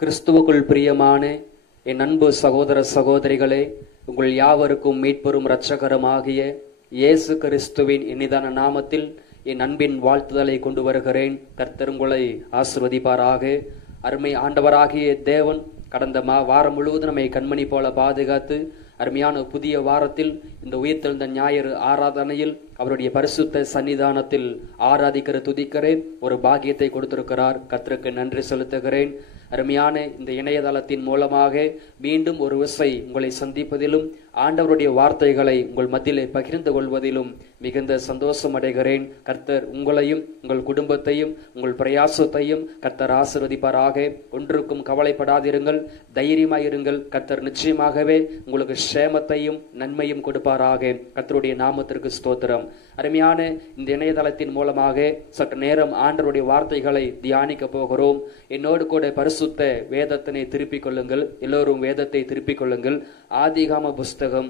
கிறிஸ்துவுக்குள் பிரியமான என் அன்பு சகோதர சகோதரிகளே, உங்கள் யாவருக்கும் மீட்பெரும் இரட்சகருமாகிய இயேசு கிறிஸ்துவின் இனிதான நாமத்தில் என் அன்பின் வாழ்த்துதலை கொண்டு வருகிறேன். கர்த்தர் உங்களை ஆசீர்வதிப்பாராக. அருமை ஆண்டவராகிய தேவன் கடந்த வாரம் முழுவதும் நம்மை கண்மணி போல பாதுகாத்து அருமையான புதிய வாரத்தில் இந்த உயிர்த்தெழுந்த ஞாயிறு ஆராதனையில் அவருடைய பரிசுத்த சன்னிதானத்தில் ஆராதிக்கிற துதிக்கிறேன் ஒரு பாக்கியத்தை கொடுத்திருக்கிறார். கர்த்தருக்கு நன்றி செலுத்துகிறேன். அருமையான இந்த இணையதளத்தின் மூலமாக மீண்டும் ஒரு விசை உங்களை சந்திப்பதிலும் ஆண்டவருடைய வார்த்தைகளை உங்கள் மத்தியிலே பகிர்ந்து கொள்வதிலும் மிகுந்த சந்தோஷம் அடைகிறேன். கர்த்தர் உங்களையும் உங்கள் குடும்பத்தையும் உங்கள் பிரயாசத்தையும் கர்த்தர் ஆசீர்வதிப்பாராக. ஒன்றுக்கும் கவலைப்படாதிருங்கள், தைரியமாயிருங்கள். கர்த்தர் நிச்சயமாகவே உங்களுக்கு சேமத்தையும் நன்மையும் கொடுப்பாராக. கர்த்தருடைய நாமத்திற்கு ஸ்தோத்திரம். அருமையான இந்த இணையதளத்தின் மூலமாக சற்று நேரம் ஆண்டவருடைய வார்த்தைகளை தியானிக்க போகிறோம். என்னோடு கூட பரிசுத்த வேதத்தினை திருப்பிக் கொள்ளுங்கள். எல்லோரும் வேதத்தை திருப்பிக் கொள்ளுங்கள். ஆதிகாம புஸ்தகம்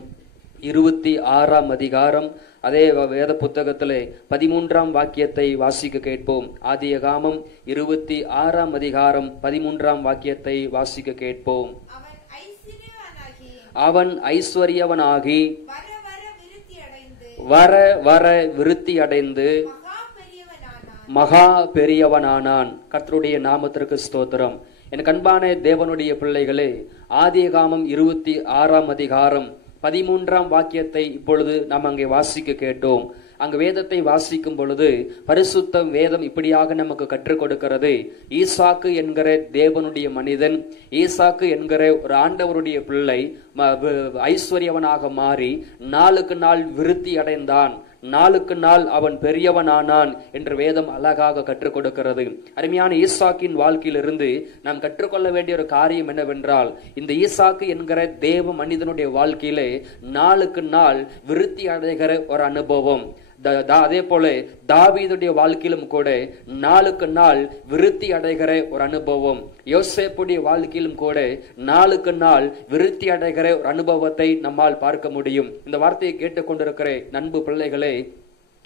26ஆம் அதிகாரம் அதே வேத புத்தகத்திலே 13ஆம் வாக்கியத்தை வாசிக்க கேட்போம். ஆதிகாமம் 26ஆம் அதிகாரம் 13ஆம் வாக்கியத்தை வாசிக்க கேட்போம். அவன் ஐஸ்வர்யவனாகி வர வர விருத்தி அடைந்து மகா பெரியவனானான். கர்த்தருடைய நாமத்திற்கு ஸ்தோத்திரம். என் அன்பான தேவனுடைய பிள்ளைகளே, ஆதிகாமம் 26ஆம் அதிகாரம் 13ஆம் வாக்கியத்தை இப்பொழுது நாம் அங்கே வாசிக்க கேட்டோம். அங்கு வேதத்தை வாசிக்கும் பொழுது பரிசுத்த வேதம் இப்படியாக நமக்கு கற்றுக் கொடுக்கிறது. ஈசாக்கு என்கிற தேவனுடைய மனிதன், ஈசாக்கு என்கிற ஒரு ஆண்டவருடைய பிள்ளை ஐஸ்வர்யவனாக மாறி நாளுக்கு நாள் விருத்தி அடைந்தான். நாளுக்கு நாள் அவன் பெரியவனானான் என்று வேதம் அழகாக கற்றுக் கொடுக்கிறது. அருமையான ஈசாக்கின் வாழ்க்கையிலிருந்து நாம் கற்றுக்கொள்ள வேண்டிய ஒரு காரியம் என்னவென்றால், இந்த ஈசாக்கு என்கிற தேவ மனிதனுடைய வாழ்க்கையிலே நாளுக்கு நாள் விருத்தி அடைகிற ஒரு அனுபவம். அதே போல தாவீதுடைய வாழ்க்கையிலும் கூட நாளுக்கு நாள் விருத்தி அடைகிற ஒரு அனுபவம். யோசேப்புடைய வாழ்க்கையிலும் கூட நாளுக்கு நாள் விருத்தி அடைகிற ஒரு அனுபவத்தை நம்மால் பார்க்க முடியும். இந்த வார்த்தையை கேட்டுக்கொண்டிருக்கிற நண்பு பிள்ளைகளே,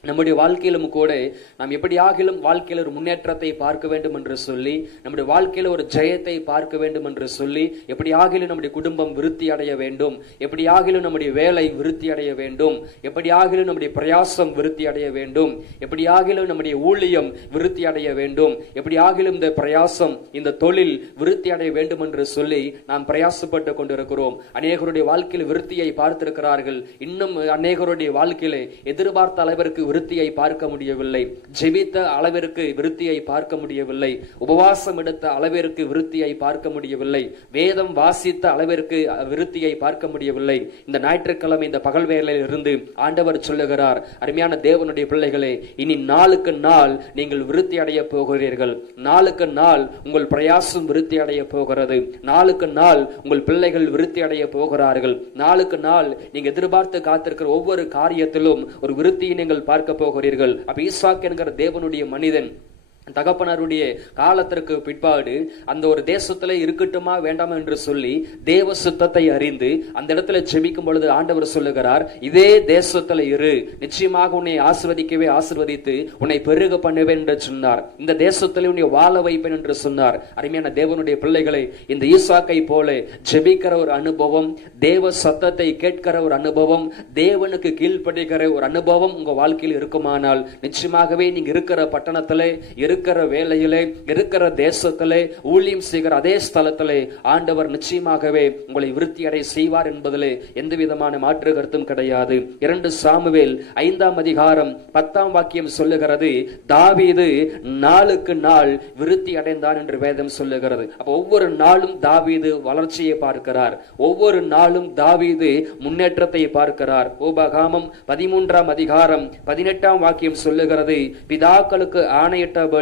நம்முடைய வாழ்க்கையிலும் கூட நாம் எப்படியாகிலும் வாழ்க்கையில் ஒரு முன்னேற்றத்தை பார்க்க வேண்டும் என்று சொல்லி, நம்முடைய வாழ்க்கையில ஒரு ஜெயத்தை பார்க்க வேண்டும் என்று சொல்லி, எப்படியாகிலும் நம்முடைய குடும்பம் விருத்தி அடைய வேண்டும், எப்படியாகிலும் நம்முடைய வேலை விருத்தி அடைய வேண்டும், எப்படியாகிலும் நம்முடைய பிரயாசம் விருத்தி அடைய வேண்டும், எப்படியாகிலும் நம்முடைய ஊழியம் விருத்தி அடைய வேண்டும், எப்படியாகிலும் இந்த பிரயாசம் இந்த தொழில் விருத்தி அடைய வேண்டும் என்று சொல்லி நாம் பிரயாசப்பட்டு கொண்டிருக்கிறோம். அநேகருடைய வாழ்க்கையில் விருத்தியை பார்த்திருக்கிறார்கள். இன்னும் அநேகருடைய வாழ்க்கையில எதிர்பார்த்த அளவிற்கு விருத்தியை பார்க்க முடியவில்லை. ஜெபித்த அளவிற்கு விருத்தியை பார்க்க முடியவில்லை. உபவாசம் எடுத்த அளவிற்கு விருத்தியை பார்க்க முடியவில்லை. வேதம் வாசித்த அளவிற்கு விருத்தியை பார்க்க முடியவில்லை. இந்த ஞாயிற்றுக்கிழமை இந்த பகல் வேளையில் இருந்து ஆண்டவர் சொல்லுகிறார், அருமையான தேவனுடைய பிள்ளைகளே, இனி நாளுக்கு நாள் நீங்கள் விருத்தி அடைய போகிறீர்கள். நாளுக்கு நாள் உங்கள் பிரயாசம் விருத்தி அடைய போகிறது. நாளுக்கு நாள் உங்கள் பிள்ளைகள் விருத்தி அடைய போகிறார்கள். நாளுக்கு நாள் நீங்க எதிர்பார்த்து காத்திருக்கிற ஒவ்வொரு காரியத்திலும் ஒரு விருத்தியை நீங்கள் பார்க்க போகிறீர்கள். அப்ப ஈசாக்கு என்கிற தேவனுடைய மனிதன் தகப்பனருடைய காலத்திற்கு பிற்பாடு அந்த ஒரு தேசத்திலே இருக்கட்டுமா வேண்டாமா என்று சொல்லி தேவ சுத்தத்தை அறிந்து அந்த இடத்துல ஜெபிக்கும் பொழுது ஆண்டவர் சொல்லுகிறார், இதே தேசத்துல இரு, நிச்சயமாக உன்னை ஆசீர்வதிக்கவே ஆசீர்வதித்து உன்னை பெருக பண்ணுவேன் என்று சொன்னார். இந்த தேசத்திலே உன்னை வாழ வைப்பேன் என்று சொன்னார். அருமையான தேவனுடைய பிள்ளைகளை, இந்த ஈசாக்கை போல ஜெபிக்கிற ஒரு அனுபவம், தேவ சத்தத்தை கேட்கிற ஒரு அனுபவம், தேவனுக்கு கீழ்ப்படுகிற ஒரு அனுபவம் உங்க வாழ்க்கையில் இருக்குமானால் நிச்சயமாகவே நீங்க இருக்கிற பட்டணத்திலே இருக்கிற வேலையிலே இருக்கிற தேசத்திலே ஊழியம் செய்கிற அதே ஸ்தலத்திலே ஆண்டவர் நிச்சயமாகவே உங்களை விருத்தி அடைய செய்வார் என்பதிலே எந்த விதமான மாற்று கருத்தும் கிடையாது. 2 சாமுவேல் 5ஆம் அதிகாரம் 10ஆம் வாக்கியம் சொல்லுகிறது, தாவீது நாளுக்கு நாள் விருத்தி அடைந்தான் என்று வேதம் சொல்லுகிறது. அப்ப ஒவ்வொரு நாளும் தாவீது வளர்ச்சியை பார்க்கிறார். ஒவ்வொரு நாளும் தாவீது முன்னேற்றத்தை பார்க்கிறார். உபாகமம் 13ஆம் அதிகாரம் 18ஆம் வாக்கியம் சொல்லுகிறது, பிதாக்களுக்கு ஆணையிட்டபடி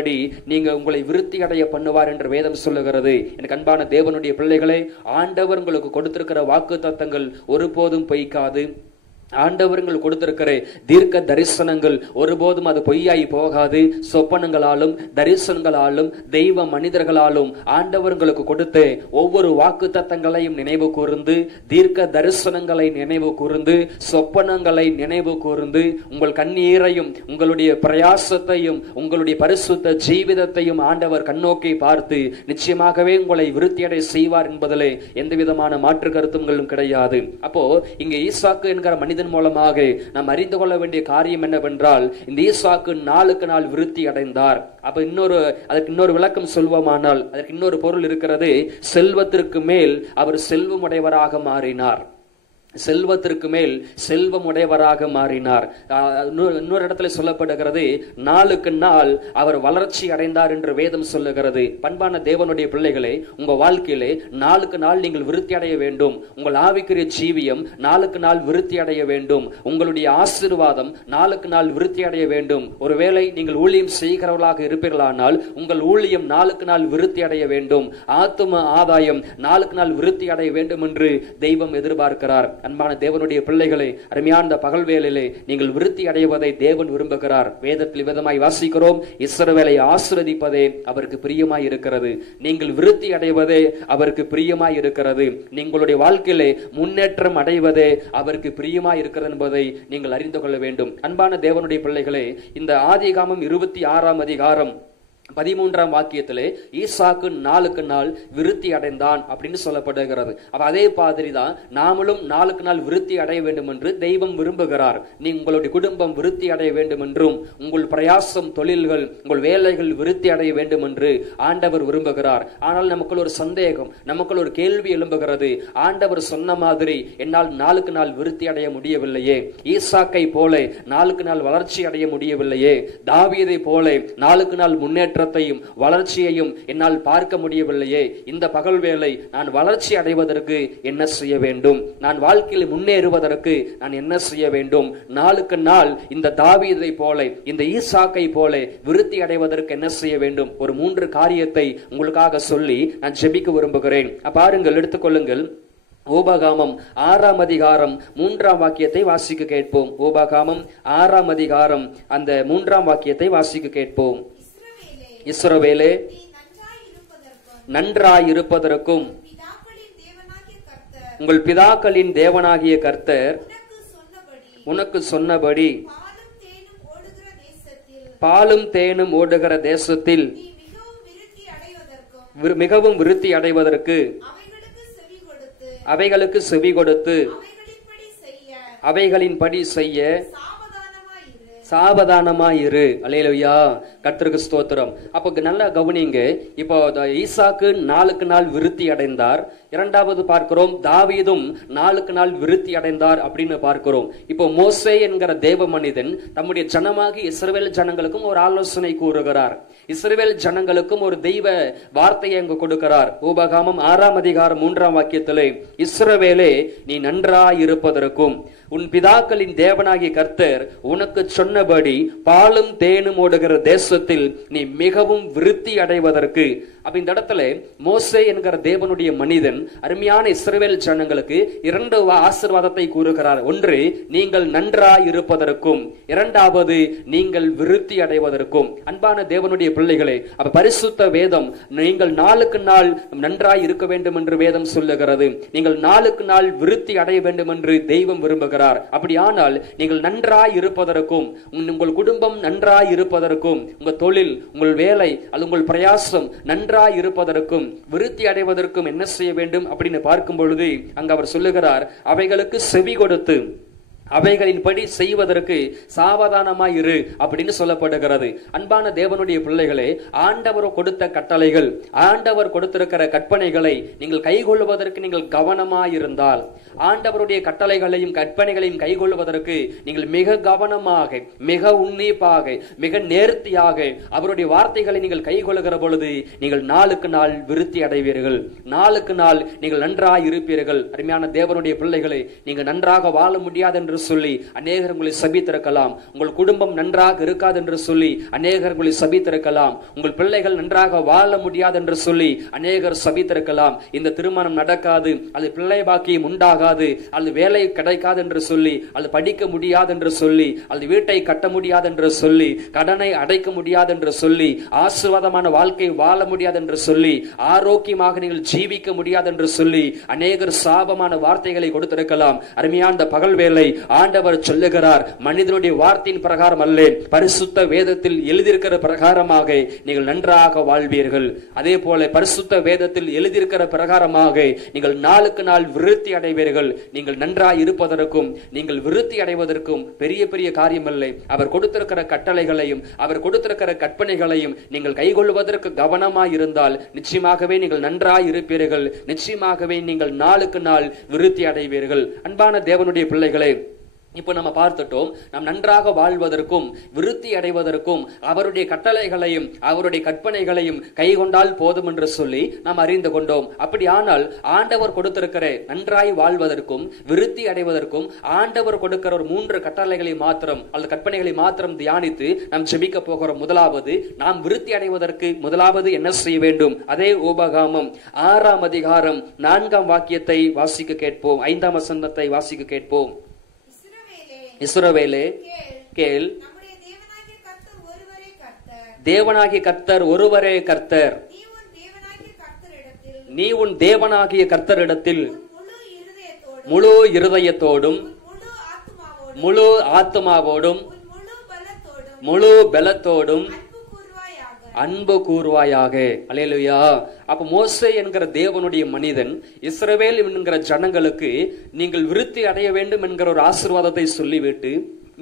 நீங்க உங்களை விருத்தி அடைய பண்ணுவார் என்று வேதம் சொல்லுகிறது. எனக்கு அன்பான தேவனுடைய பிள்ளைகளே, ஆண்டவர் உங்களுக்கு கொடுத்திருக்கிற வாக்கு தத்தங்கள் ஒருபோதும் பொய்க்காது. ஆண்டவர்கள் கொடுத்திருக்கிற தீர்க்க தரிசனங்கள் ஒருபோதும் அது பொய்யாய் போகாது. சொப்பனங்களாலும் தரிசனங்களாலும் தெய்வ மனிதர்களாலும் ஆண்டவர்களுக்கு கொடுத்த ஒவ்வொரு வாக்கு தத்தங்களையும் நினைவு கூர்ந்து, தீர்க்க தரிசனங்களை நினைவு கூர்ந்து, சொப்பனங்களை நினைவு கூர்ந்து, உங்கள் கண்ணீரையும் உங்களுடைய பிரயாசத்தையும் உங்களுடைய பரிசுத்த ஜீவிதத்தையும் ஆண்டவர் கண்ணோக்கி பார்த்து நிச்சயமாகவே உங்களை விருத்தியடை செய்வார் என்பதிலே எந்த விதமான மாற்று கருத்துங்களும் கிடையாது. அப்போ இங்க ஈசாக்கு என்கிற மனிதன் மூலமாக நாம் அறிந்து கொள்ள வேண்டிய காரியம் என்னவென்றால், இந்த ஈசாக்கு நாளுக்கு நாள் விருத்தி அடைந்தார். அப்ப அதற்கு இன்னொரு விளக்கம் சொல்வோமானால், அதற்கு இன்னொரு பொருள் இருக்கிறது. செல்வத்திற்கு மேல் அவர் செல்வமுடையவராக மாறினார். செல்வத்திற்கு மேல் செல்வம் உடையவராக மாறினார். இன்னொரு இடத்துல சொல்லப்படுகிறது, நாளுக்கு நாள் அவர் வளர்ச்சி அடைந்தார் என்று வேதம் சொல்லுகிறது. பண்பான தேவனுடைய பிள்ளைகளே, உங்க வாழ்க்கையிலே நாளுக்கு நாள் நீங்கள் விருத்தி அடைய வேண்டும். உங்கள் ஆவிக்குரிய ஜீவியம் நாளுக்கு நாள் விருத்தி அடைய வேண்டும். உங்களுடைய ஆசீர்வாதம் நாளுக்கு நாள் விருத்தி அடைய வேண்டும். ஒருவேளை நீங்கள் ஊழியம் செய்கிறவர்களாக இருப்பீர்களானால் உங்கள் ஊழியம் நாளுக்கு நாள் விருத்தி அடைய வேண்டும். ஆத்தும ஆதாயம் நாளுக்கு நாள் விருத்தி அடைய வேண்டும் என்று தெய்வம் எதிர்பார்க்கிறார். அன்பான தேவனுடைய பிள்ளைகளை, அருமையான பகல் வேளையிலே நீங்கள் விருத்தி அடைவதை தேவன் விரும்புகிறார். வேதத்தில் விதமாய் வாசிக்கிறோம், இஸ்ரவேலை ஆசீர்வதிப்பதே அவருக்கு பிரியமாய் இருக்கிறது. நீங்கள் விருத்தி அடைவதே அவருக்கு பிரியமாய் இருக்கிறது. நீங்களுடைய வாழ்க்கையிலே முன்னேற்றம் அடைவதே அவருக்கு பிரியமாய் இருக்கிறது என்பதை நீங்கள் அறிந்து கொள்ள வேண்டும். அன்பான தேவனுடைய பிள்ளைகளே, இந்த ஆதிகாமம் 26ஆம் அதிகாரம் 13ஆம் வாக்கியத்திலே ஈசாக்கு நாளுக்கு நாள் விருத்தி அடைந்தான் அப்படின்னு சொல்லப்படுகிறது. அப்ப அதே மாதிரி தான் நாமளும் நாளுக்கு நாள் விருத்தி அடைய வேண்டும் என்று தெய்வம் விரும்புகிறார். நீ உங்களுடைய குடும்பம் விருத்தி அடைய வேண்டும் என்றும், உங்கள் பிரயாசம், தொழில்கள், உங்கள் வேலைகள் விருத்தி அடைய வேண்டும் என்று ஆண்டவர் விரும்புகிறார். ஆனால் நமக்குள் ஒரு சந்தேகம், நமக்குள் ஒரு கேள்வி எழும்புகிறது. ஆண்டவர் சொன்ன மாதிரி என்னால் நாளுக்கு நாள் விருத்தி அடைய முடியவில்லையே, ஈசாக்கை போல நாளுக்கு நாள் வளர்ச்சி அடைய முடியவில்லையே, தாவீதை போல நாளுக்கு நாள் முன்னேற்ற வளர்ச்சியையும் என்னால் பார்க்க முடியவில்லையே. இந்த பகல் வேளை நான் வளர்ச்சி அடைவதற்கு என்ன செய்ய வேண்டும்? நான் வாழ்க்கையில் முன்னேறுவதற்கு நான் என்ன செய்ய வேண்டும்? நாளுக்கு நாள் இந்த தாவீதை போல, இந்த ஈசாக்கை போல விருத்தி அடைவதற்கு என்ன செய்ய வேண்டும்? ஒரு 3 காரியத்தை உங்களுக்காக சொல்லி நான் ஜெபிக்க விரும்புகிறேன். பாருங்கள், எடுத்துக்கொள்ளுங்கள். ஓபாகாமம் 6ஆம் அதிகாரம் 3ஆம் வாக்கியத்தை வாசிக்க கேட்போம். ஓபாகாமம் 6ஆம் அதிகாரம் அந்த 3ஆம் வாக்கியத்தை வாசிக்க கேட்போம். இஸ்ரவேலே, நன்றாயிருப்பதற்கும் உங்கள் பிதாக்களின் தேவனாகிய கர்த்தர் உனக்கு சொன்னபடி பாலும் தேனும் ஓடுகிற தேசத்தில் மிகவும் விருத்தி அடைவதற்கு அவைகளுக்கு செவி கொடுத்து அவைகளின்படி செய்ய சாவதானமாயிரு. அல்லேலூயா, கர்த்தருக்கு ஸ்தோத்திரம். அப்போ நல்லா கவனிங்க. இப்போ ஈசாக்கு நாளுக்கு நாள் விருத்தி அடைந்தார். இரண்டாவது பார்க்கிறோம், தாவீதும் நாளுக்கு நாள் விருத்தி அடைந்தார் அப்படின்னு பார்க்கிறோம். இப்போ மோசே என்கிற தேவ மனிதன் தம்முடைய ஜனமாகி இஸ்ரவேல் ஜனங்களுக்கும் ஒரு ஆலோசனை கூறுகிறார். இஸ்ரவேல் ஜனங்களுக்கும் ஒரு தெய்வ வார்த்தையை அங்கு கொடுக்கிறார். உபாகமம் 6ஆம் அதிகாரம் 3ஆம் வாக்கியத்திலே, இஸ்ரவேலே, நீ நன்றாயிருப்பதற்கும் உன் பிதாக்களின் தேவனாகிய கர்த்தர் உனக்கு சொன்னபடி பாலும் தேனும் ஓடுகிற தேசத்தில் நீ மிகவும் விருத்தி அடைவதற்கு. அப்ப இந்த இடத்துல மோசே என்கிற தேவனுடைய மனிதன் அருமையான இஸ்ரவேல் ஜனங்களுக்கு 2 ஆசீர்வாதத்தை கூறுகிறார். ஒன்று, நீங்கள் நன்றாயிருப்பதற்கும், இரண்டாவது, நீங்கள் விருத்தி அடைவதற்கும். அன்பான தேவனுடைய பிள்ளைகளே, அப்ப பரிசுத்த வேதம் நீங்கள் நாளுக்கு நாள் நன்றாய் இருக்க வேண்டும் என்று வேதம் சொல்லுகிறது. நீங்கள் நாளுக்கு நாள் விருத்தி அடைய வேண்டும் என்று தெய்வம் விரும்புகிறார். அப்படியானால் நீங்கள் நன்றாய் இருப்பதற்கும், உங்கள் குடும்பம் நன்றாய் இருப்பதற்கும், உங்கள் தொழில், உங்கள் வேலை, அது உங்கள் பிரயாசம் நன்றாய் இருப்பதற்கும் விருத்தி அடைவதற்கும் என்ன செய்ய வேண்டும் அப்படின்னு பார்க்கும் பொழுது அங்க அவர் சொல்லுகிறார், அவைகளுக்கு செவி கொடுத்து அவைகளின்படி செய்வதற்கு சாவதானமாயிரு அப்படின்னு சொல்லப்படுகிறது. அன்பான தேவனுடைய பிள்ளைகளே, ஆண்டவர் கொடுத்த கட்டளைகள், ஆண்டவர் கொடுத்திருக்கிற கற்பனைகளை நீங்கள் கைகொள்வதற்கு நீங்கள் கவனமாயிருந்தால், ஆண்டவருடைய கட்டளைகளையும் கற்பனைகளையும் கைகொள்வதற்கு நீங்கள் மிக கவனமாக, மிக உன்னிப்பாக, மிக நேர்த்தியாக அவருடைய வார்த்தைகளை நீங்கள் கைகொள்ளுகிற பொழுது நீங்கள் நாளுக்கு நாள் விருத்தி அடைவீர்கள். நாளுக்கு நாள் நீங்கள் நன்றாக இருப்பீர்கள். அருமையான தேவனுடைய பிள்ளைகளை, நீங்கள் நன்றாக வாழ முடியாது என்று என்று சொல்லி அநேகர் உங்களை சபித்திருக்கலாம். உங்கள் குடும்பம் நன்றாக இருக்காது என்று சொல்லி அநேகர் உங்களை சபித்திருக்கலாம். உங்கள் பிள்ளைகள் நன்றாக வாழ முடியாது என்று சொல்லி அநேகர் சபித்திருக்கலாம். இந்த திருமணம் நடக்காது, அது பிள்ளை பாக்கியம் உண்டாகாது, அது வேலை கிடைக்காது என்று சொல்லி, அது படிக்க முடியாது என்று சொல்லி, அது வீட்டை கட்ட முடியாது என்று சொல்லி, கடனை அடைக்க முடியாது என்று சொல்லி, ஆசீர்வாதமான வாழ்க்கை வாழ முடியாது என்று சொல்லி, ஆரோக்கியமாக நீங்கள் ஜீவிக்க முடியாது என்று சொல்லி அநேகர் சாபமான வார்த்தைகளை கொடுத்திருக்கலாம். அருமையான இந்த பகல் வேளை ஆண்டவர் சொல்லுகிறார், மனிதனுடைய வார்த்தையின் பிரகாரம் அல்ல, பரிசுத்த வேதத்தில் எழுதியிருக்கிற பிரகாரமாக நீங்கள் நன்றாக வாழ்வீர்கள். அதே போல பரிசுத்த வேதத்தில் எழுதியிருக்கிற பிரகாரமாக நீங்கள் நாளுக்கு நாள் விருத்தி அடைவீர்கள். நீங்கள் நன்றாக இருப்பதற்கும் நீங்கள் விருத்தி அடைவதற்கும் பெரிய பெரிய காரியம் இல்லை. அவர் கொடுத்திருக்கிற கட்டளைகளையும் அவர் கொடுத்திருக்கிற கற்பனைகளையும் நீங்கள் கைகொள்வதற்கு கவனமாய் இருந்தால் நிச்சயமாகவே நீங்கள் நன்றாய் இருப்பீர்கள். நிச்சயமாகவே நீங்கள் நாளுக்கு நாள் விருத்தி அடைவீர்கள். அன்பான தேவனுடைய பிள்ளைகளே, இப்போ நம்ம பார்த்துட்டோம், நாம் நன்றாக வாழ்வதற்கும் விருத்தி அடைவதற்கும் அவருடைய கட்டளைகளையும் அவருடைய கற்பனைகளையும் கைகொண்டால் போதும் என்று சொல்லி நாம் அறிந்து கொண்டோம். அப்படியானால் ஆண்டவர் கொடுத்திருக்கிற நன்றாய் வாழ்வதற்கும் விருத்தி அடைவதற்கும் ஆண்டவர் கொடுக்கிற ஒரு 3 கட்டளைகளை மாத்திரம் அல்லது கற்பனைகளை மாத்திரம் தியானித்து நாம் ஜெபிக்க போகிறோம். முதலாவது, நாம் விருத்தி அடைவதற்கு முதலாவது என்ன செய்ய வேண்டும்? அதே உபாகமம் 6ஆம் அதிகாரம் 4ஆம் வாக்கியத்தை வாசிக்க கேட்போம். 5ஆம் வசனத்தை வாசிக்க கேட்போம். இஸ்ரவேலே கேள், தேவனாகிய கர்த்தர் ஒருவரே கர்த்தர். நீ உன் தேவனாகிய கர்த்தரிடத்தில் முழு இருதயத்தோடும் முழு ஆத்துமாவோடும் முழு பலத்தோடும் அன்பு கூர்வாயாக. அல்லேலூயா. அப்ப மோசே என்கிற தேவனுடைய மனிதன் இஸ்ரவேல் என்கிற ஜனங்களுக்கு நீங்கள் விருத்தி அடைய வேண்டும் என்கிற ஒரு ஆசீர்வாதத்தை சொல்லிவிட்டு,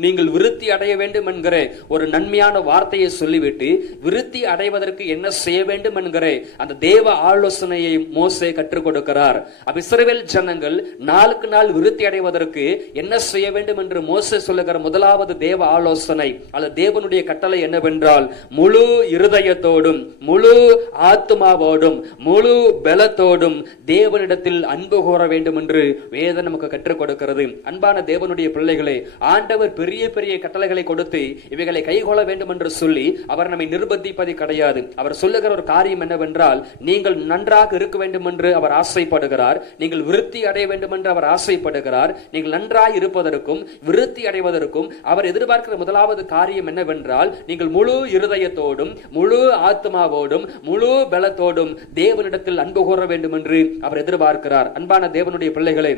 நீங்கள் விருத்தி அடைய வேண்டும் என்கிற ஒரு நன்மையான வார்த்தையை சொல்லிவிட்டு, விருத்தி அடைவதற்கு என்ன செய்ய வேண்டும் என்கிற அந்த தேவ ஆலோசனையை மோசே கற்றுக் கொடுக்கிறார். அப்ப இஸ்ரவேல் ஜனங்கள் நாளுக்கு நாள் விருத்தி அடைவதற்கு என்ன செய்ய வேண்டும் என்று மோசே சொல்லுகிற முதலாவது தேவ ஆலோசனை அல்லது தேவனுடைய கட்டளை என்னவென்றால், முழு இருதயத்தோடும் முழு ஆத்துமாவோடும் முழு பலத்தோடும் தேவனிடத்தில் அன்பு கூற வேண்டும் என்று வேதம் நமக்கு கற்றுக் கொடுக்கிறது. அன்பான தேவனுடைய பிள்ளைகளே, ஆண்டவர் பெரிய பெரிய கட்டளைகளை கொடுத்து இவைகளை கைகொள்ள வேண்டும் என்று சொல்லி அவர் நம்மை நிர்பந்திப்பது கிடையாது. அவர் சொல்லுகிற ஒரு காரியம் என்னவென்றால், நீங்கள் நன்றாக இருக்க வேண்டும் என்று அவர் ஆசைப்படுகிறார். நீங்கள் விருத்தி அடைய வேண்டும் என்று அவர் ஆசைப்படுகிறார். நீங்கள் நன்றாக இருப்பதற்கும் விருத்தி அடைவதற்கும் அவர் எதிர்பார்க்கிற முதலாவது காரியம் என்னவென்றால், நீங்கள் முழு இருதயத்தோடும் முழு ஆத்மாவோடும் முழு பலத்தோடும் தேவனிடத்தில் அன்பு கூற வேண்டும் என்று அவர் எதிர்பார்க்கிறார். அன்பான தேவனுடைய பிள்ளைகளே,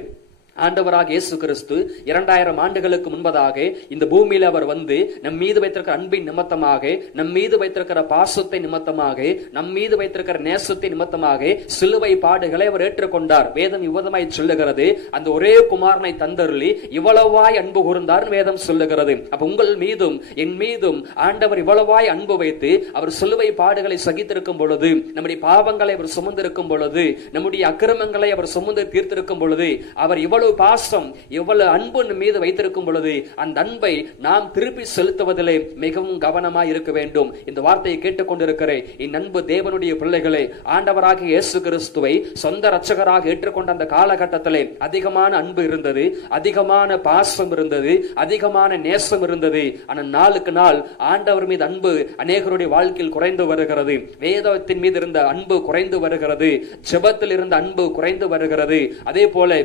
ஆண்டவராக இயேசு கிறிஸ்து 2000 ஆண்டுகளுக்கு முன்பதாக இந்த பூமியில் அவர் வந்து நம் மீது வைத்திருக்கிற அன்பின் நிமித்தமாக, நம் மீது வைத்திருக்கிற பாசத்தை நிமித்தமாக, நம் மீது வைத்திருக்கிற நேசத்தை நிமித்தமாக சிலுவை பாடுகளை அவர் ஏற்றுக்கொண்டார். வேதம் இவ்விதமாய் சொல்லுகிறது, அந்த ஒரே குமாரனை தந்தருளி இவ்வளவாய் அன்பு கூர்ந்தார் வேதம் சொல்லுகிறது. அப்ப உங்கள் மீதும் என் மீதும் ஆண்டவர் இவ்வளவாய் அன்பு வைத்து அவர் சிலுவை பாடுகளை சகித்திருக்கும் பொழுது, நம்முடைய பாவங்களை அவர் சுமந்திருக்கும் பொழுது, நம்முடைய அக்கிரமங்களை அவர் சுமந்து தீர்த்திருக்கும் பொழுது, அவர் இவ்வளவு பாசம் எவ்வளவு அன்பு மீது வைத்திருக்கும் பொழுது அந்த அன்பை நாம் திருப்பி செலுத்துவதிலே மிகவும் கவனமாய் இருக்க வேண்டும். இந்த வார்த்தையை கேட்டுக்கொண்டிருக்கிற என் அன்பு தேவனுடைய பிள்ளைகளே, ஆண்டவராக இயேசு கிறிஸ்துவை சொந்த இரட்சகராக ஏற்றுக்கொண்ட அந்த காலகட்டத்திலே அதிகமான அன்பு இருந்தது, அதிகமான பாசம் இருந்தது, அதிகமான நேசம் இருந்தது. ஆனால் நாளுக்கு நாள் ஆண்டவர் மீது அன்பு அநேகருடைய வாழ்க்கையில் குறைந்து வருகிறது. வேதத்தின் மீது இருந்த அன்பு குறைந்து வருகிறது. ஜெபத்தில் இருந்த அன்பு குறைந்து வருகிறது. அதே போல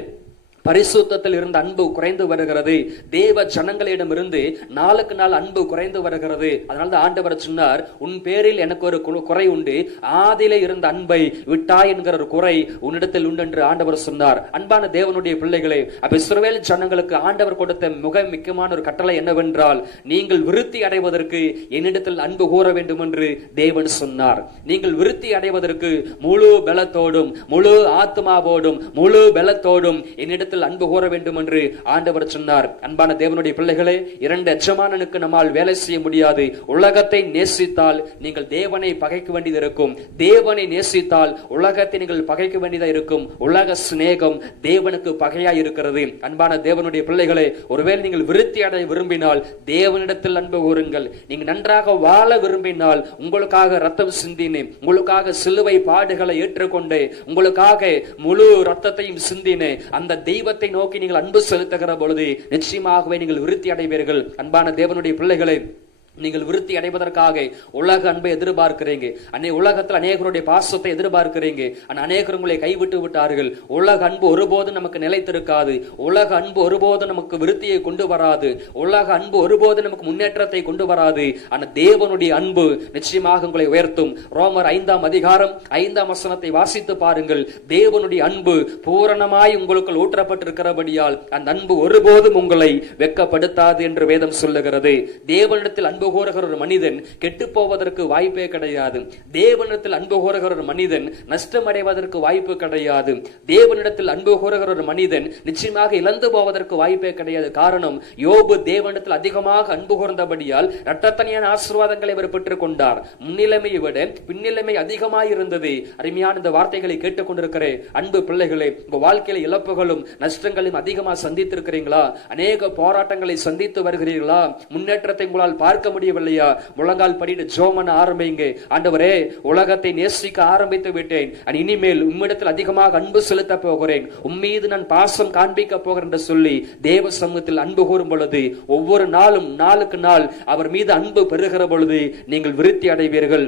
பரிசுத்தத்தில் இருந்த அன்பு குறைந்து வருகிறது. தேவ ஜனங்களிடமிருந்து நாளுக்கு நாள் அன்பு குறைந்து வருகிறது. அதனால ஆண்டவர் சொன்னார், உன் பேரில் எனக்கு ஒரு குறை உண்டு, ஆதியிலே இருந்த அன்பை விட்டாய் என்கிற ஒரு குறை உன்னிடத்தில் உண்டு என்று ஆண்டவர் சொன்னார். அன்பான தேவனுடைய பிள்ளைகளே, அப்ப இஸ்ரவேல் ஜனங்களுக்கு ஆண்டவர் கொடுத்த மிக முக்கியமான ஒரு கட்டளை என்னவென்றால், நீங்கள் விருத்தி அடைவதற்கு என்னிடத்தில் அன்பு கூற வேண்டும் என்று தேவன் சொன்னார். நீங்கள் விருத்தி அடைவதற்கு முழு பலத்தோடும் முழு ஆத்மாவோடும் முழு பலத்தோடும் என்னிடத்தில் அன்பு கூற வேண்டும் என்று ஆண்டவர் சொன்னார். அன்பான தேவனுடைய பிள்ளைகளே, 2 எஜமானனுக்கு நம்மால் வேலை செய்ய முடியாது. உலகத்தை நேசித்தால் நீங்கள் தேவனை பகைக்க வேண்டியது இருக்கும். தேவனை நேசித்தால் உலகத்தை நீங்கள் பகைக்க வேண்டியதா இருக்கும். உலக சிநேகம் தேவனுக்கு பகையா இருக்கிறது. அன்பான தேவனுடைய பிள்ளைகளே, ஒருவேளை நீங்கள் விருத்தி அடைய விரும்பினால் தேவனிடத்தில் அன்பு கூறுங்கள். நீங்கள் நன்றாக வாழ விரும்பினால், உங்களுக்காக ரத்தம் சிந்தினேன், உங்களுக்காக சிலுவை பாடுகளை ஏற்றுக்கொண்டு உங்களுக்காக முழு ரத்தத்தையும் சிந்தினேன் அந்த தெய்வ தெய்வத்தை நோக்கி நீங்கள் அன்பு செலுத்துகிற பொழுது நிச்சயமாகவே நீங்கள் விருத்தி அடைவீர்கள். அன்பான தேவனுடைய பிள்ளைகளை, நீங்கள் விருத்தி அடைவதற்காக உலக அன்பை எதிர்பார்க்கிறீங்க. உலகத்தில் அநேகருடைய பாசத்தை எதிர்பார்க்கிறீங்க. அநேகர் உங்களை கைவிட்டு விட்டார்கள். உலக அன்பு ஒருபோதும் நமக்கு நிலைத்திருக்காது. உலக அன்பு ஒருபோதும் நமக்கு விருத்தியை கொண்டு வராது. உலக அன்பு ஒருபோதும் நமக்கு முன்னேற்றத்தை கொண்டு வராது. ஆனா தேவனுடைய அன்பு நிச்சயமாக உங்களை உயர்த்தும். ரோமர் 5ஆம் அதிகாரம் 5ஆம் வசனத்தை வாசித்து பாருங்கள். தேவனுடைய அன்பு பூரணமாய் உங்களுக்குள் ஊற்றப்பட்டிருக்கிறபடியால் அந்த அன்பு ஒருபோதும் உங்களை வெட்கப்படுத்தாது என்று வேதம் சொல்லுகிறது. தேவனிடத்தில் அன்பு கோருகிற ஒரு மனிதன் கெட்டு போவதற்கு வாய்ப்பே கிடையாது. தேவனிடத்தில் அன்பு கோருகிற ஒரு மனிதன் நஷ்டம் அடைவதற்கு வாய்ப்பு கிடையாது. தேவனிடத்தில் அன்பு கோருகிற ஒரு மனிதன் நிச்சயமாக இழந்து போவதற்கு வாய்ப்பே கிடையாது. காரணம், யோபு தேவனிடத்தில் அதிகமாக அன்பு கூர்ந்தபடியால் இரட்டத்தனையான ஆசீர்வாதங்களை அவர் பெற்றுக் கொண்டார். முன்னிலைமையை விட பின்னிலைமை அதிகமாக இருந்தது. அருமையான இந்த வார்த்தைகளை கேட்டுக்கொண்டிருக்கிற அன்பு பிள்ளைகளே, உங்க வாழ்க்கையில இழப்புகளும் நஷ்டங்களையும் அதிகமாக சந்தித்திருக்கிறீங்களா? அநேக போராட்டங்களை சந்தித்து வருகிறீர்களா? முன்னேற்றத்தை உங்களால் பார்க்க முடியவில்லையா? முழங்கால் படிட்டு ஜெபம் பண்ண ஆரம்பிங்க. ஆண்டவரே, உலகத்தை நேசிக்க ஆரம்பித்து விட்டேன். இனிமேல் உம்மிடத்தில் அதிகமாக அன்பு செலுத்த போகிறேன். உம்மீது நான் பாசம் காண்பிக்க போகிறேன் என்று சொல்லி தேவ சமூகத்தில் அன்பு கூறும் பொழுது, ஒவ்வொரு நாளும் நாளுக்கு நாள் அவர் மீது அன்பு பெறுகிற பொழுது நீங்கள் விருத்தி அடைவீர்கள்.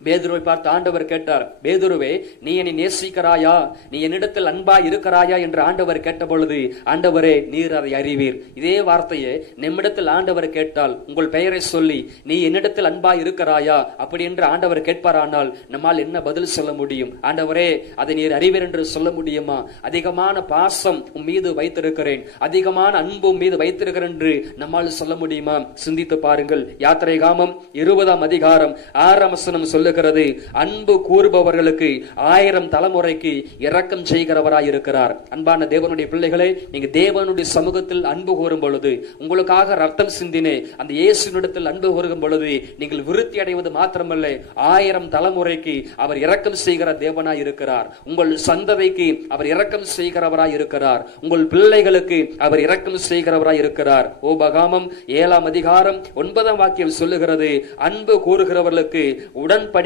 பேதுருவை பார்த்து ஆண்டவர் கேட்டார், பேதுருவே, நீ என்னை நேசிக்கிறாயா? நீ என்னிடத்தில் அன்பா இருக்கிறாயா என்று ஆண்டவர் கேட்ட பொழுது, ஆண்டவரே, நீர் அதை அறிவீர். இதே வார்த்தையை நம்மிடத்தில் ஆண்டவர் கேட்டால், உங்கள் பெயரை சொல்லி நீ என்னிடத்தில் அன்பா இருக்கிறாயா அப்படி என்று ஆண்டவர் கேட்பாரானால் நம்மால் என்ன பதில் சொல்ல முடியும்? ஆண்டவரே, அதை நீர் அறிவீர் என்று சொல்ல முடியுமா? அதிகமான பாசம் உன் மீது வைத்திருக்கிறேன், அதிகமான அன்பு உன் மீது வைத்திருக்கிறேன் என்று நம்மால் சொல்ல முடியுமா? சிந்தித்து பாருங்கள். யாத்திரையாகமம் 20ஆம் அதிகாரம் 6ஆம் வசனம் சொல்லு, அன்பு கூறுபவர்களுக்கு 1000 தலைமுறைக்கு இரக்கம் செய்கிறவராய் இருக்கிறார். அன்பான தேவனுடைய பிள்ளைகளே, நீங்க தேவனுடைய சமூகத்தில் அன்பு கூறும் பொழுது, உங்களுக்காக ரத்தம் சிந்தினே அந்த இயேசுவினிடத்தில் அன்பு கூறும் பொழுது நீங்கள் விருத்தி அடைவது மாத்திரமல்ல, 1000 தலைமுறைக்கு அவர் இரக்கம் செய்கிற தேவனாய் இருக்கிறார். உங்கள் சந்ததிக்கு அவர் இரக்கம் செய்கிறவராய் இருக்கிறார். உங்கள் பிள்ளைகளுக்கு அவர் இரக்கம் செய்கிறவராய் இருக்கிறார். உபாகமம் 7ஆம் அதிகாரம் 9ஆம் வாக்கியம் சொல்லுகிறது, அன்பு கூறுகிறவர்களுக்கு உடன்படிக்கையும்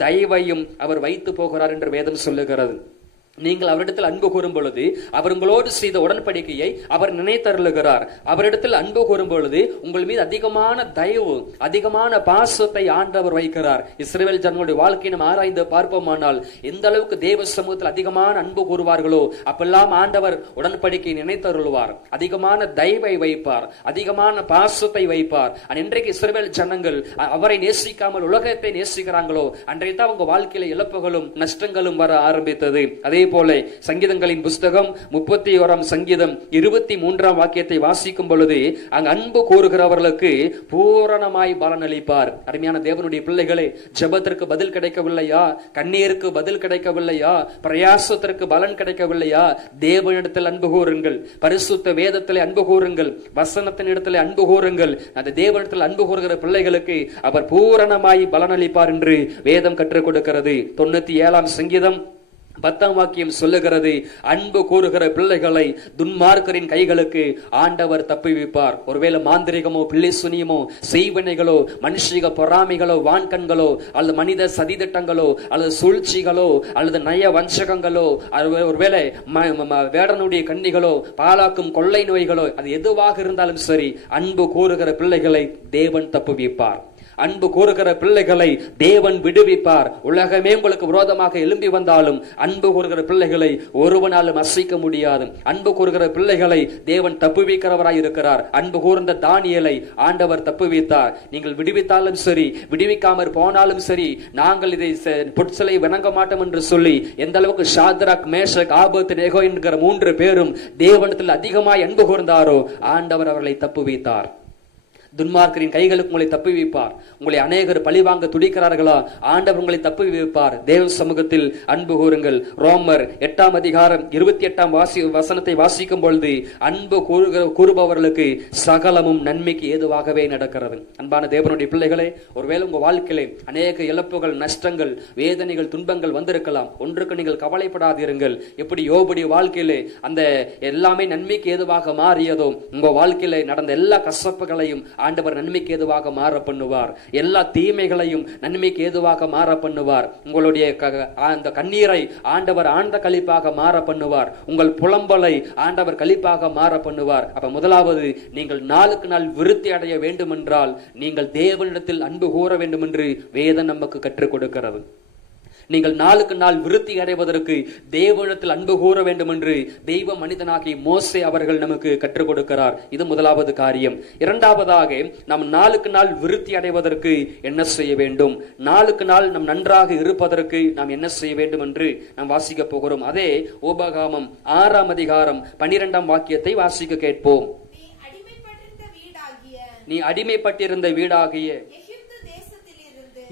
தயவையும் அவர் வைத்து போகிறார் என்று வேதம் சொல்லுகிறது. நீங்கள் அவரிடத்தில் அன்பு கூறும் பொழுது அவர் உங்களோடு செய்த உடன்படிக்கையை அவர் நினைத்தருளுகிறார். அவரிடத்தில் அன்பு கூறும் பொழுது உங்கள் மீது அதிகமான தயவு, அதிகமான பாசத்தை ஆண்டவர் வைக்கிறார். இஸ்ரவேல் ஜனங்களுடைய வாழ்க்கையை நாம் ஆராய்ந்து பார்ப்போமானால் எந்த அளவுக்கு தேவ சமூகத்தில் அதிகமான அன்பு கூறுவார்களோ அப்பெல்லாம் ஆண்டவர் உடன்படிக்கையை நினைத்தருளுவார். அதிகமான தயவை வைப்பார், அதிகமான பாசத்தை வைப்பார். இன்றைக்கு இஸ்ரவேல் ஜனங்கள் அவரை நேசிக்காமல் உலகத்தை நேசிக்கிறாங்களோ அன்றைக்கு தான் அவங்க வாழ்க்கையில இழப்புகளும் நஷ்டங்களும் வர ஆரம்பித்தது. அதே போல சங்கீதங்களின் புஸ்தகம் 31ஆம் சங்கீதம் 23ஆம் வாக்கியத்தை வாசிக்கும் பொழுது, அங்கு அன்பு கூறுகிறவர்களுக்கு பூரணமாய் பலனளிப்பார். அருமையான தேவனுடைய பிள்ளைகளே, ஜெபத்திற்கு பதில் கிடைக்கவில்லையா? கண்ணீருக்கு பதில் கிடைக்கவில்லையா? பிரயாசத்திற்கு பலன் கிடைக்கவில்லையா? தேவனிடத்தில் அன்பு கூறுங்கள், பரிசுத்த வேதத்திலே அன்பு கூறுங்கள், வசனத்தின் இடத்திலே அன்பு கூறுங்கள். அந்த தேவனிடத்தில் அன்பு கூறுகிற பிள்ளைகளுக்கு அவர் பூரணமாய் பலனளிப்பார் என்று வேதம் கற்றுக் கொடுக்கிறது. 97ஆம் சங்கீதம் 10ஆம் வாக்கியம் சொல்லுகிறது, அன்பு கூறுகிற பிள்ளைகளை துன்மார்க்கரின் கைகளுக்கு ஆண்டவர் தப்புவிப்பார். ஒருவேளை மாந்திரிகமோ பிள்ளை சுனியமோ செய்வினைகளோ மனுஷிக பொறாமைகளோ வான்கண்களோ அல்லது மனித சதித்திட்டங்களோ அல்லது சூழ்ச்சிகளோ அல்லது நய வஞ்சகங்களோ ஒருவேளை வேடனுடைய கண்ணிகளோ பாலாக்கும் கொள்ளை நோய்களோ அது எதுவாக இருந்தாலும் சரி, அன்பு கூறுகிற பிள்ளைகளை தேவன் தப்புவிப்பார். அன்பு கூறுகிற பிள்ளைகளை தேவன் விடுவிப்பார். உலகமே உங்களுக்கு விரோதமாக எழும்பி வந்தாலும் அன்பு கூறுகிற பிள்ளைகளை ஒருவனாலும் அசைக்க முடியாது. அன்பு கூறுகிற பிள்ளைகளை தேவன் தப்புவிக்கிறவராய் இருக்கிறார். அன்பு கூர்ந்த தானியேலை ஆண்டவர் தப்புவித்தார். நீங்கள் விடுவித்தாலும் சரி, விடுவிக்காமற் போனாலும் சரி, நாங்கள் இதை புட்சலை வணங்க மாட்டோம் என்று சொல்லி எந்த அளவுக்கு ஷாத்ராக், மேஷக், ஆபேத்நேகோ என்கிற 3 பேரும் தேவனிடத்தில் அதிகமாய் அன்பு கூர்ந்தாரோ ஆண்டவர் அவர்களை தப்புவித்தார். துன்மார்க்கரின் கைகளுக்கு உங்களை தப்புவிப்பார். உங்களை அநேகர் பழிவாங்க துடிக்கிறார்களா? ஆண்டவர் உங்களை தப்புவிப்பார். தேவ சமூகத்தில் அன்பு கூறுங்கள். ரோமர் 8ஆம் அதிகாரம் 28ஆம் வசனத்தை வாசிக்கும் பொழுது, அன்பு கூறுபவர்களுக்கு சகலமும் நன்மைக்கு ஏதுவாகவே நடக்கிறது. அன்பான தேவனுடைய பிள்ளைகளே, ஒருவேளை உங்க வாழ்க்கையிலே அநேக இழப்புகள், நஷ்டங்கள், வேதனைகள், துன்பங்கள் வந்திருக்கலாம். ஒன்றுக்கு நீங்கள் கவலைப்படாதீர்கள். எப்படி யோபுடைய வாழ்க்கையிலே அந்த எல்லாமே நன்மைக்கு ஏதுவாக மாறியதோ, உங்க வாழ்க்கையிலே நடந்த எல்லா கசப்புகளையும் ஆண்டவர் நன்மைக்கு ஏதுவாக மாற பண்ணுவார். எல்லா தீமைகளையும் நன்மைக்கு ஏதுவாக மாற பண்ணுவார். உங்களுடைய அந்த கண்ணீரை ஆண்டவர் ஆழ்ந்த களிப்பாக மாற பண்ணுவார். உங்கள் புலம்பலை ஆண்டவர் களிப்பாக மாற பண்ணுவார். அப்ப முதலாவது, நீங்கள் நாளுக்கு நாள் விருத்தி அடைய வேண்டும் என்றால் நீங்கள் தேவனிடத்தில் அன்பு கூற வேண்டும் என்று வேதம் நமக்கு கற்றுக் கொடுக்கிறது. நீங்கள் நாளுக்கு நாள் விருத்தி அடைவதற்கு தேவனிடத்தில் அன்பு கூற வேண்டும் என்று தெய்வ மனிதனாகி மோசே அவர்கள் நமக்கு கற்றுக் கொடுக்கிறார். இது முதலாவது காரியம். இரண்டாவதாக, நாம் நாளுக்கு நாள் விருத்தி அடைவதற்கு என்ன செய்ய வேண்டும், நாளுக்கு நாள் நாம் நன்றாக இருப்பதற்கு நாம் என்ன செய்ய வேண்டும் என்று நாம் வாசிக்க போகிறோம். அதே உபாகமம் 6ஆம் அதிகாரம் 12ஆம் வாக்கியத்தை வாசிக்க கேட்போம். நீ அடிமைப்பட்டிருந்த வீடாகிய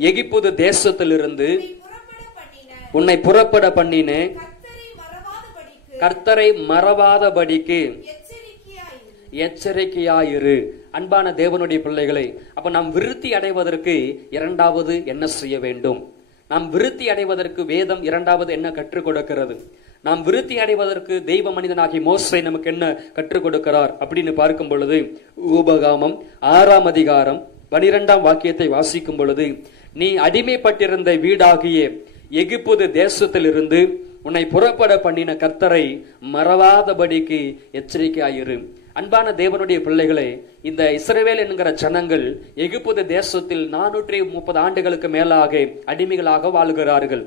எகிப்து தேசத்திலிருந்து உன்னை புறப்பட பண்ணின கர்த்தரை மறவாதபடிக்கு எச்சரிக்கையாயிரு. அன்பான தேவனுடைய பிள்ளைகளை, அப்ப நாம் விருத்தி அடைவதற்கு இரண்டாவது என்ன செய்ய வேண்டும்? நாம் விருத்தி அடைவதற்கு வேதம் இரண்டாவது என்ன கற்றுக் கொடுக்கிறது? நாம் விருத்தி அடைவதற்கு தெய்வ மனிதனாகி மோசே நமக்கு என்ன கற்றுக் கொடுக்கிறார் அப்படின்னு பார்க்கும் பொழுது, உபாகமம் 6ஆம் அதிகாரம் 12ஆம் வாக்கியத்தை வாசிக்கும் பொழுது, நீ அடிமைப்பட்டிருந்த வீடாகிய எகிப்து தேசத்திலிருந்து உன்னை புறப்பட பண்ணின கர்த்தரை மறவாதபடிக்கு எச்சரிக்கையாயிரு. அன்பான தேவனுடைய பிள்ளைகளே, இந்த இஸ்ரவேல் என்கிற ஜனங்கள் எகிப்து தேசத்தில் 430 ஆண்டுகளுக்கு மேலாக அடிமைகளாக வாழ்கிறார்கள்.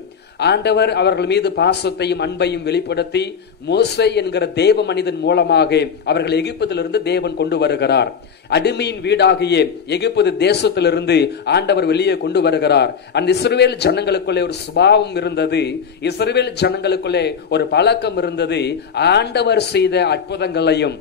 ஆண்டவர் அவர்கள் மீது பாசத்தையும் அன்பையும் வெளிப்படுத்தி மோசே என்கிற தேவ மனிதன் மூலமாக அவர்கள் எகிப்திலிருந்து தேவன் கொண்டு வருகிறார். அடிமையின் வீடாகிய எகிப்து தேசத்திலிருந்து ஆண்டவர் வெளியே கொண்டு வருகிறார். அந்த இஸ்ரவேல் ஜனங்களுக்குள்ளே ஒரு சுபாவம் இருந்தது. இஸ்ரவேல் ஜனங்களுக்குள்ளே ஒரு பழக்கம் இருந்தது. ஆண்டவர் செய்த அற்புதங்களையும்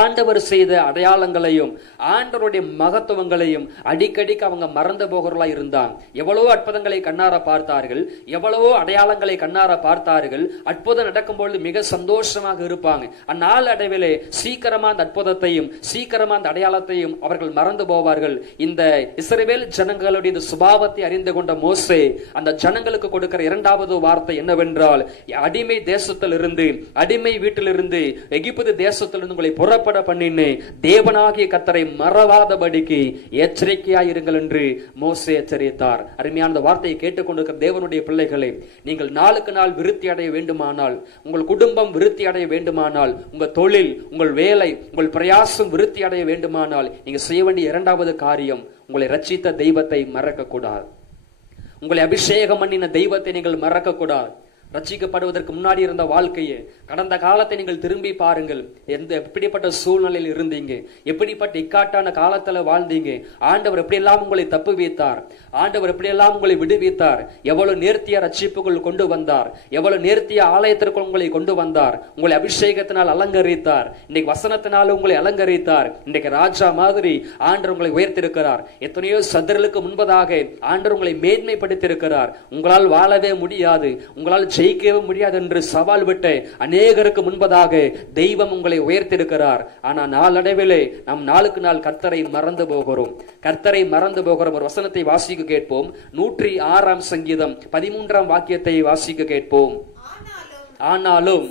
ஆண்டவர் செய்த அடையாளங்களையும் ஆண்டவருடைய மகத்துவங்களையும் அடிக்கடிக்கு அவங்க மறந்து போகிறவர்களா இருந்தாங்க. எவ்வளவோ அற்புதங்களை கண்ணார பார்த்தார்கள், எவ்வளவோ அடையாளங்களை கண்ணார பார்த்தார்கள். அற்புதம் நடக்கும்பொழுது மிக சந்தோஷமாக இருப்பாங்க. அந்நாள் அடைவிலே சீக்கிரமா அந்த அற்புதத்தையும் சீக்கிரமா அந்த அடையாளத்தையும் அவர்கள் மறந்து போவார்கள். இந்த இஸ்ரவேல் ஜனங்களுடைய இந்த சுபாவத்தை அறிந்து கொண்ட மோசே அந்த ஜனங்களுக்கு கொடுக்கிற இரண்டாவது வார்த்தை என்னவென்றால், அடிமை தேசத்திலிருந்து அடிமை வீட்டிலிருந்து எகிப்து தேசத்திலிருந்து உங்களை புறப்பட பண்ணினே தேவனாகிய கர்த்தரை மறவாதபடிக்கு எச்சரிக்கையாயிருங்கள் என்று மோசே எச்சரித்தார். அருமையான வார்த்தையை கேட்டுக்கொண்டிருக்கிற தேவனுடைய பிள்ளைகளே, நீங்கள் நாளுக்கு நாள் விருத்தி அடைய வேண்டுமானால், உங்கள் குடும்பம் விருத்தி அடைய வேண்டுமானால், உங்கள் தொழில், உங்கள் வேலை, உங்கள் பிரயாசம் விருத்தி அடைய வேண்டுமானால், நீங்க செய்ய வேண்டிய இரண்டாவது காரியம், உங்களை ரட்சித்த தெய்வத்தை மறக்க கூடாது. உங்களை அபிஷேகம் பண்ணின தெய்வத்தை நீங்கள் மறக்க கூடாது. ரட்சிக்கப்படுவதற்கு முன்னாடி இருந்த வாழ்க்கையை, கடந்த காலத்தை நீங்கள் திரும்பி பாருங்கள். எப்படிப்பட்ட சூழ்நிலையில் இருந்தீங்க, எப்படிப்பட்ட இக்காட்டான காலத்துல வாழ்ந்தீங்க, ஆண்டவர் எப்படியெல்லாம் உங்களை தப்பு வைத்தார், ஆண்டவர் எப்படியெல்லாம் உங்களை விடுவித்தார், எவ்வளவு நேர்த்திய ரட்சிப்புகள் கொண்டு வந்தார், எவ்வளவு நேர்த்திய ஆலயத்திற்குள் உங்களை கொண்டு வந்தார், உங்களை அபிஷேகத்தினால் அலங்கரித்தார், இன்னைக்கு வசனத்தினால் உங்களை அலங்கரித்தார், இன்னைக்கு ராஜா மாதிரி ஆண்டவர் உங்களை உயர்த்திருக்கிறார். எத்தனையோ சதுரலுக்கு முன்பதாக ஆண்டவர் உங்களை மேன்மைப்படுத்தியிருக்கிறார். உங்களால் வாழவே முடியாது, உங்களால் ஜெயிக்கவே முடியாது என்று சவால் விட்டு அநேகருக்கு முன்பதாக தெய்வம் உங்களை உயர்த்திருக்கிறார். ஆனா நாளடைவிலே நாம் நாளுக்கு நாள் கர்த்தரை மறந்து போகிறோம். கர்த்தரை மறந்து போகிறோம். ஒரு வசனத்தை வாசிக்க கேட்போம். 106ஆம் சங்கீதம் 13ஆம் வாக்கியத்தை வாசிக்க கேட்போம். ஆனாலும்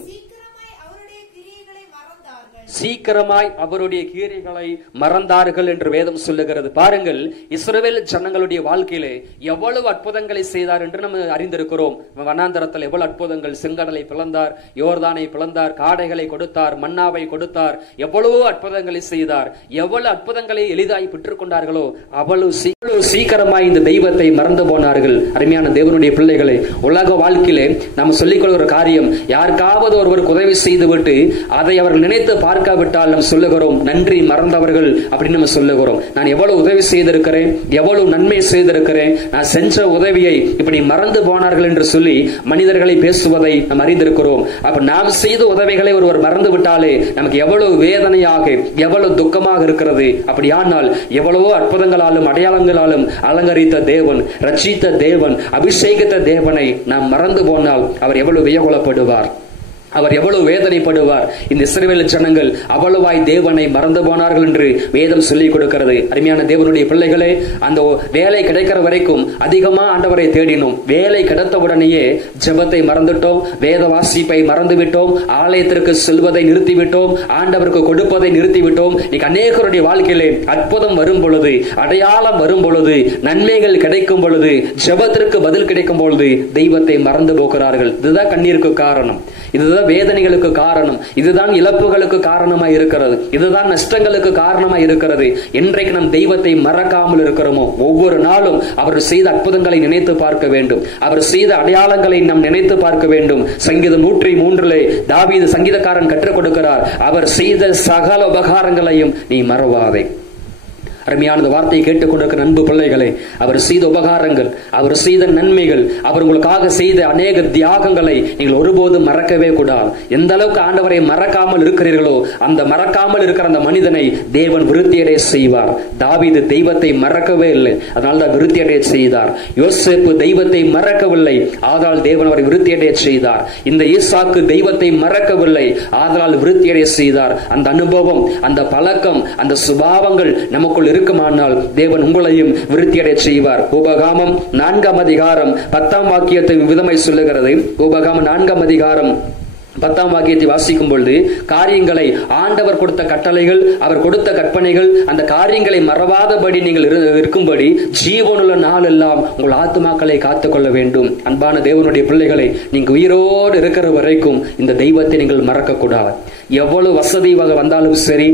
சீக்கிரமாய் அவருடைய கிரியைகளை மறந்தார்கள் என்று வேதம் சொல்லுகிறது. பாருங்கள், இஸ்ரவேல் ஜனங்களுடைய வாழ்க்கையிலே எவ்வளவு அற்புதங்களை செய்தார் என்று நம்ம அறிந்திருக்கிறோம். வனாந்தரத்தில் எவ்வளவு அற்புதங்கள், செங்கடலை பிளந்தார், யோர்தானை பிளந்தார், காடைகளை கொடுத்தார், மன்னாவை கொடுத்தார், எவ்வளவோ அற்புதங்களை செய்தார். எவ்வளவு அற்புதங்களை எளிதாய் பெற்றுக் கொண்டார்களோ அவ்வளவு சீக்கிரமாய் இந்த தெய்வத்தை மறந்து போனார்கள். அருமையான தேவனுடைய பிள்ளைகளை, உலக வாழ்க்கையிலே நாம் சொல்லிக் கொள்கிற காரியம், யாருக்காவது ஒருவருக்கு உதவி செய்துவிட்டு அதை அவர்கள் நினைத்து பார்க்காவிட்டால் நாம் சொல்லுகிறோம் நன்றி மறந்தவர்கள் அப்படின்னு நம்ம சொல்லுகிறோம். நான் எவ்வளவு உதவி செய்திருக்கிறேன், எவ்வளவு நன்மை செய்திருக்கிறேன், நான் செஞ்ச உதவியை இப்படி மறந்து போனார்கள் என்று சொல்லி மனிதர்களை பேசுவதை நாம் அறிந்திருக்கிறோம். அப்ப நாம் செய்த உதவிகளை ஒருவர் மறந்து விட்டாலே நமக்கு எவ்வளவு வேதனையாக, எவ்வளவு துக்கமாக இருக்கிறது. அப்படியானால் எவ்வளவோ அற்புதங்களாலும் அடையாளங்களாலும் அலங்கரித்த தேவன், ரட்சித்த தேவன், அபிஷேகித்த தேவனை நாம் மறந்து போனால் அவர் எவ்வளவு வியகொலப்படுவார். அவர் எவ்வளவு வேதனைப்படுவார். இந்த இஸ்ரவேல் ஜனங்கள் அவ்வளவாய் தேவனை மறந்து போனார்கள் என்று வேதம் சொல்லிக் கொடுக்கிறது. அருமையான தேவனுடைய பிள்ளைகளே, அந்த வேலை கிடைக்கிற வரைக்கும் அதிகமா ஆண்டவரை தேடினோம். வேலை கிடைத்தவுடனேயே ஜெபத்தை மறந்துட்டோம், வேத வாசிப்பை மறந்துவிட்டோம், ஆலயத்திற்கு செல்வதை நிறுத்திவிட்டோம், ஆண்டவருக்கு கொடுப்பதை நிறுத்திவிட்டோம். இன்னைக்கு அநேகருடைய வாழ்க்கையிலே அற்புதம் வரும் பொழுது, அடையாளம் வரும் பொழுது, நன்மைகள் கிடைக்கும் பொழுது, ஜெபத்திற்கு பதில் கிடைக்கும் பொழுது தெய்வத்தை மறந்து போகிறார்கள். இதுதான் கண்ணீருக்கு காரணம், இதுதான் வேதனைகளுக்கு காரணம், இதுதான் இழப்புகளுக்கு காரணமாக இருக்கிறது, இதுதான் நஷ்டங்களுக்கு காரணமாக இருக்கிறது. என்றைக்கு நம் தெய்வத்தை மறக்காமல் இருக்கிறோமோ ஒவ்வொரு நாளும் அவர் செய்த அற்புதங்களை நினைத்து பார்க்க வேண்டும், அவர் செய்த அடையாளங்களை நாம் நினைத்து பார்க்க வேண்டும். சங்கீதம் 103 தாவீது சங்கீதக்காரன் கற்றுக் கொடுக்கிறார், அவர் செய்த சகல உபகாரங்களையும் நீ மறவாதே. அருமையான வார்த்தையை கேட்டுக்கொண்டிருக்கிற அன்பு பிள்ளைகளே, அவர் செய்த உபகாரங்கள், அவர் செய்த நன்மைகள், அவர் உங்களுக்காக செய்த அநேக தியாகங்களை நீங்கள் ஒருபோதும் மறக்கவே கூடாது. எந்த அளவுக்கு ஆண்டவரை மறக்காமல் இருக்கிறீர்களோ அந்த மறக்காமல் இருக்கிற அந்த மனிதனை தேவன் விருத்தியடைய செய்வார். தாவீது தெய்வத்தை மறக்கவே இல்லை, அதனால்தான் விருத்தியடைய செய்தார். யோசேப்பு தெய்வத்தை மறக்கவில்லை, ஆதலால் தேவன் அவரை விருத்தியடைய செய்தார். இந்த ஈசாக்கு தெய்வத்தை மறக்கவில்லை, ஆதலால் விருத்தியடைய செய்தார். அந்த அனுபவம், அந்த பழக்கம், அந்த சுபாவங்கள் நமக்குள் இருக்குமானால் தேவன் உங்களையும் விருத்தியடைய செய்வார். உபகாமம் 4 10 வாக்கியத்தை விதமை சொல்லுகிறது. உபகாமம் 4 10 வாக்கியத்தை வாசிக்கும் பொழுது, காரியங்களை ஆண்டவர் கொடுத்த கட்டளைகள், அவர் கொடுத்த கற்பனைகள், அந்த காரியங்களை மறவாதபடி நீங்கள் இருக்கும்படி ஜீவனுள்ள நாள் எல்லாம் உங்கள் ஆத்துமாக்களை காத்துக்கொள்ள வேண்டும். அன்பான தேவனுடைய பிள்ளைகளை, நீங்க உயிரோடு இருக்கிற வரைக்கும் இந்த தெய்வத்தை நீங்கள் மறக்க கூடாது. எவ்வளவு வசதி வந்தாலும் சரி,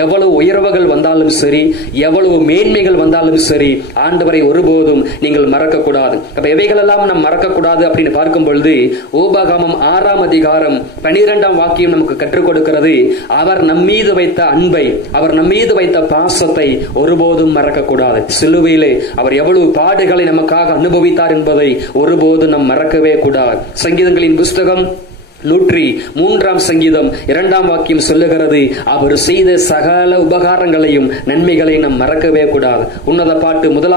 எவ்வளவு உயர்வுகள் வந்தாலும் சரி, எவ்வளவு மேன்மைகள் வந்தாலும் சரி, ஆண்டவரை ஒருபோதும் நீங்கள் மறக்க கூடாது. அப்ப எவைகளெல்லாம் நாம் மறக்க கூடாது அப்படின்னு பார்க்கும் பொழுது, உபாகமம் 6 12 வாக்கியம் நமக்கு கற்றுக் கொடுக்கிறது. அவர் நம்மீது வைத்த அன்பை, அவர் நம்மீது வைத்த பாசத்தை ஒருபோதும் மறக்க கூடாது. சிலுவையிலே அவர் எவ்வளவு பாடுகளை நமக்காக அனுபவித்தார் என்பதை ஒருபோதும் நாம் மறக்கவே கூடாது. சங்கீதங்களின் புஸ்தகம் 103 சங்கீதம் 2 வாக்கியம் சொல்லுகிறது, அவர் செய்த சகல உபகாரங்களையும் நன்மைகளையும் நாம் மறக்கவே கூடாது. உன்னத பாட்டு 1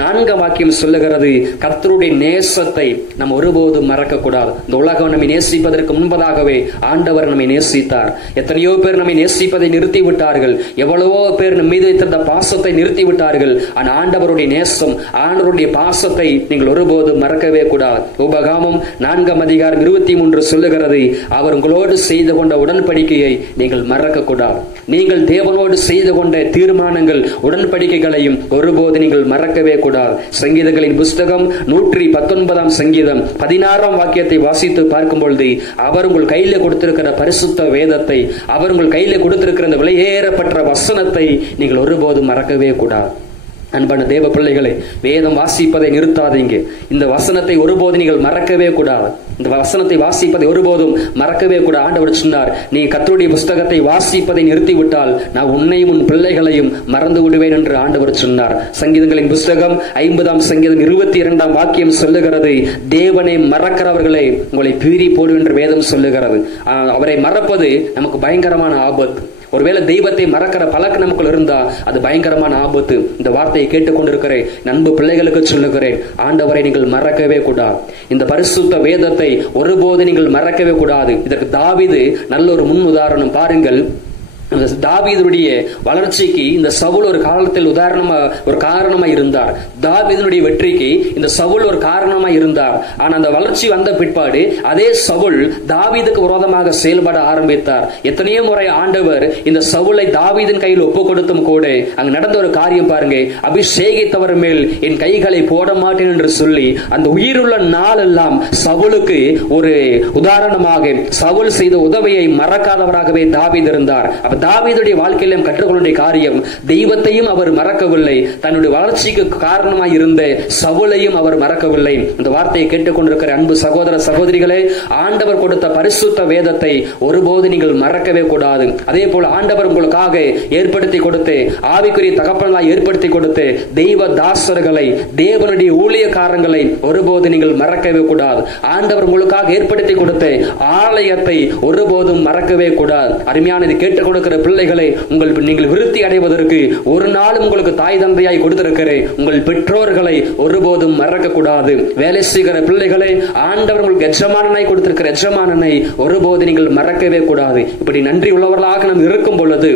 4 வாக்கியம் சொல்லுகிறது, கர்த்தருடைய நேசத்தை நாம் ஒருபோதும் மறக்க கூடாது. இந்த உலகம் நம்மை நேசிப்பதற்கு முன்பதாகவே ஆண்டவர் நம்மை நேசித்தார். எத்தனையோ பேர் நம்மை நேசிப்பதை நிறுத்தி விட்டார்கள், எவ்வளவோ பேர் நம் மீது வைத்திருந்த பாசத்தை நிறுத்தி விட்டார்கள். ஆனால் ஆண்டவருடைய நேசம், ஆண்டவருடைய பாசத்தை நீங்கள் ஒருபோதும் மறக்கவே கூடாது. உபகாமம் 4 23 சொல்லுகிறது, அவர் உங்களோடு செய்து கொண்ட உடன்படிக்கையை நீங்கள் மறக்க கூடாது. நீங்கள் தேவனோடு செய்து கொண்ட தீர்மானங்கள், உடன்படிக்கைகளையும் ஒருபோது நீங்கள் மறக்கவே கூடாது. சங்கீதங்களின் புஸ்தகம் 119 சங்கீதம் 16 வாக்கியத்தை வாசித்து பார்க்கும் பொழுது, அவர் உங்கள் கையில கொடுத்திருக்கிற பரிசுத்த வேதத்தை, அவர் உங்கள் கையில கொடுத்திருக்கிற இந்த விலையேறப்பட்ட வசனத்தை நீங்கள் ஒருபோது மறக்கவே கூடாது. அன்பான தேவ பிள்ளைகளை, வேதம் வாசிப்பதை நிறுத்தாதீங்க. இந்த வசனத்தை ஒருபோது நீங்கள் மறக்கவே கூடாது. இந்த வசனத்தை வாசிப்பதை ஒருபோதும் மறக்கவே கூட. ஆண்டவர் சொன்னார், நீ கர்த்தருடைய புஸ்தகத்தை வாசிப்பதை நிறுத்திவிட்டால் நான் உன்னையும் உன் பிள்ளைகளையும் மறந்து விடுவேன் என்று ஆண்டவர் சொன்னார். சங்கீதங்களின் புஸ்தகம் 50 சங்கீதம் 22 வாக்கியம் சொல்லுகிறது, தேவனை மறக்கிறவர்களை உங்களை பீறி போடு என்று வேதம் சொல்லுகிறது. அவரை மறப்பது நமக்கு பயங்கரமான ஆபத்து. ஒருவேளை தெய்வத்தை மறக்கிற பழக்கம் நமக்குள் இருந்தா அது பயங்கரமான ஆபத்து. இந்த வார்த்தையை கேட்டுக்கொண்டிருக்கிறேன் நண்பு பிள்ளைகளுக்கு சொல்லுகிறேன், ஆண்டவரை நீங்கள் மறக்கவே கூடாது. இந்த பரிசுத்த வேதத்தை ஒருபோது நீங்கள் மறக்கவே கூடாது. இதற்கு தாவீது நல்ல ஒரு முன் உதாரணம். பாருங்கள், தாவீதுடைய வளர்ச்சிக்கு இந்த சவுல் ஒரு காலத்தில் ஒரு காரணமா இருந்தார். தாவீதுடைய வெற்றிக்கு இந்த சவுல் ஒரு காரணமா இருந்தார். ஆனா அந்த வளர்ச்சி வந்த பிற்பாடு அதே சவுல் தாவீதுக்கு விரோதமாக செயல்பட ஆரம்பித்தார். எத்தனையோ முறை ஆண்டவர் இந்த சவுலை தாவீதின் கையில் ஒப்பு கொடுத்தும் கூட அங்க நடந்த ஒரு காரியம் பாருங்க, அபிஷேகித்தவர் மேல் என் கைகளை போட மாட்டேன் என்று சொல்லி அந்த உயிருள்ள நாள் எல்லாம் சவுலுக்கு ஒரு உதாரணமாக சவுல் செய்த உதவியை மறக்காதவராகவே தாவீது இருந்தார். தாவீதுடைய வாழ்க்கையிலும் கற்றுக்கொள்ள காரியம், தெய்வத்தையும் அவர் மறக்கவில்லை, தன்னுடைய வளர்ச்சிக்கு காரணமாய் இருந்த சவுலையும் அவர் மறக்கவில்லை. இந்த வார்த்தையை கேட்டுக்கொண்டிருக்கிற அன்பு சகோதர சகோதரிகளே, ஆண்டவர் கொடுத்த பரிசுத்த வேதத்தை ஒருபோது நீங்கள் மறக்கவே கூடாது. அதே போல ஆண்டவர் உங்களுக்காக ஏற்படுத்தி கொடுத்து, ஆவிக்குரிய தகப்பனாய் ஏற்படுத்தி கொடுத்து தெய்வ தாசர்களை, தேவனுடைய ஊழியக்காரங்களை ஒருபோது நீங்கள் மறக்கவே கூடாது. ஆண்டவர் உங்களுக்காக ஏற்படுத்தி கொடுத்த ஆலயத்தை ஒருபோதும் மறக்கவே கூடாது. அருமையான இது கேட்டுக்கொண்டு கொடுத்திருக்கிற பிள்ளைகளை நீங்கள் விருத்தி அடைவதற்கு ஒரு நாளும் உங்களுக்கு தாய் தந்தையாய் கொடுத்திருக்கிறேன். உங்கள் பெற்றோர்களை ஒருபோதும் மறக்க கூடாது. வேலை செய்கிற பிள்ளைகளை ஆண்டவர் உங்களுக்கு எஜமானனாய் கொடுத்திருக்கிற எஜமானனை ஒருபோது நீங்கள் மறக்கவே கூடாது. இப்படி நன்றி உள்ளவர்களாக நாம் இருக்கும் பொழுது,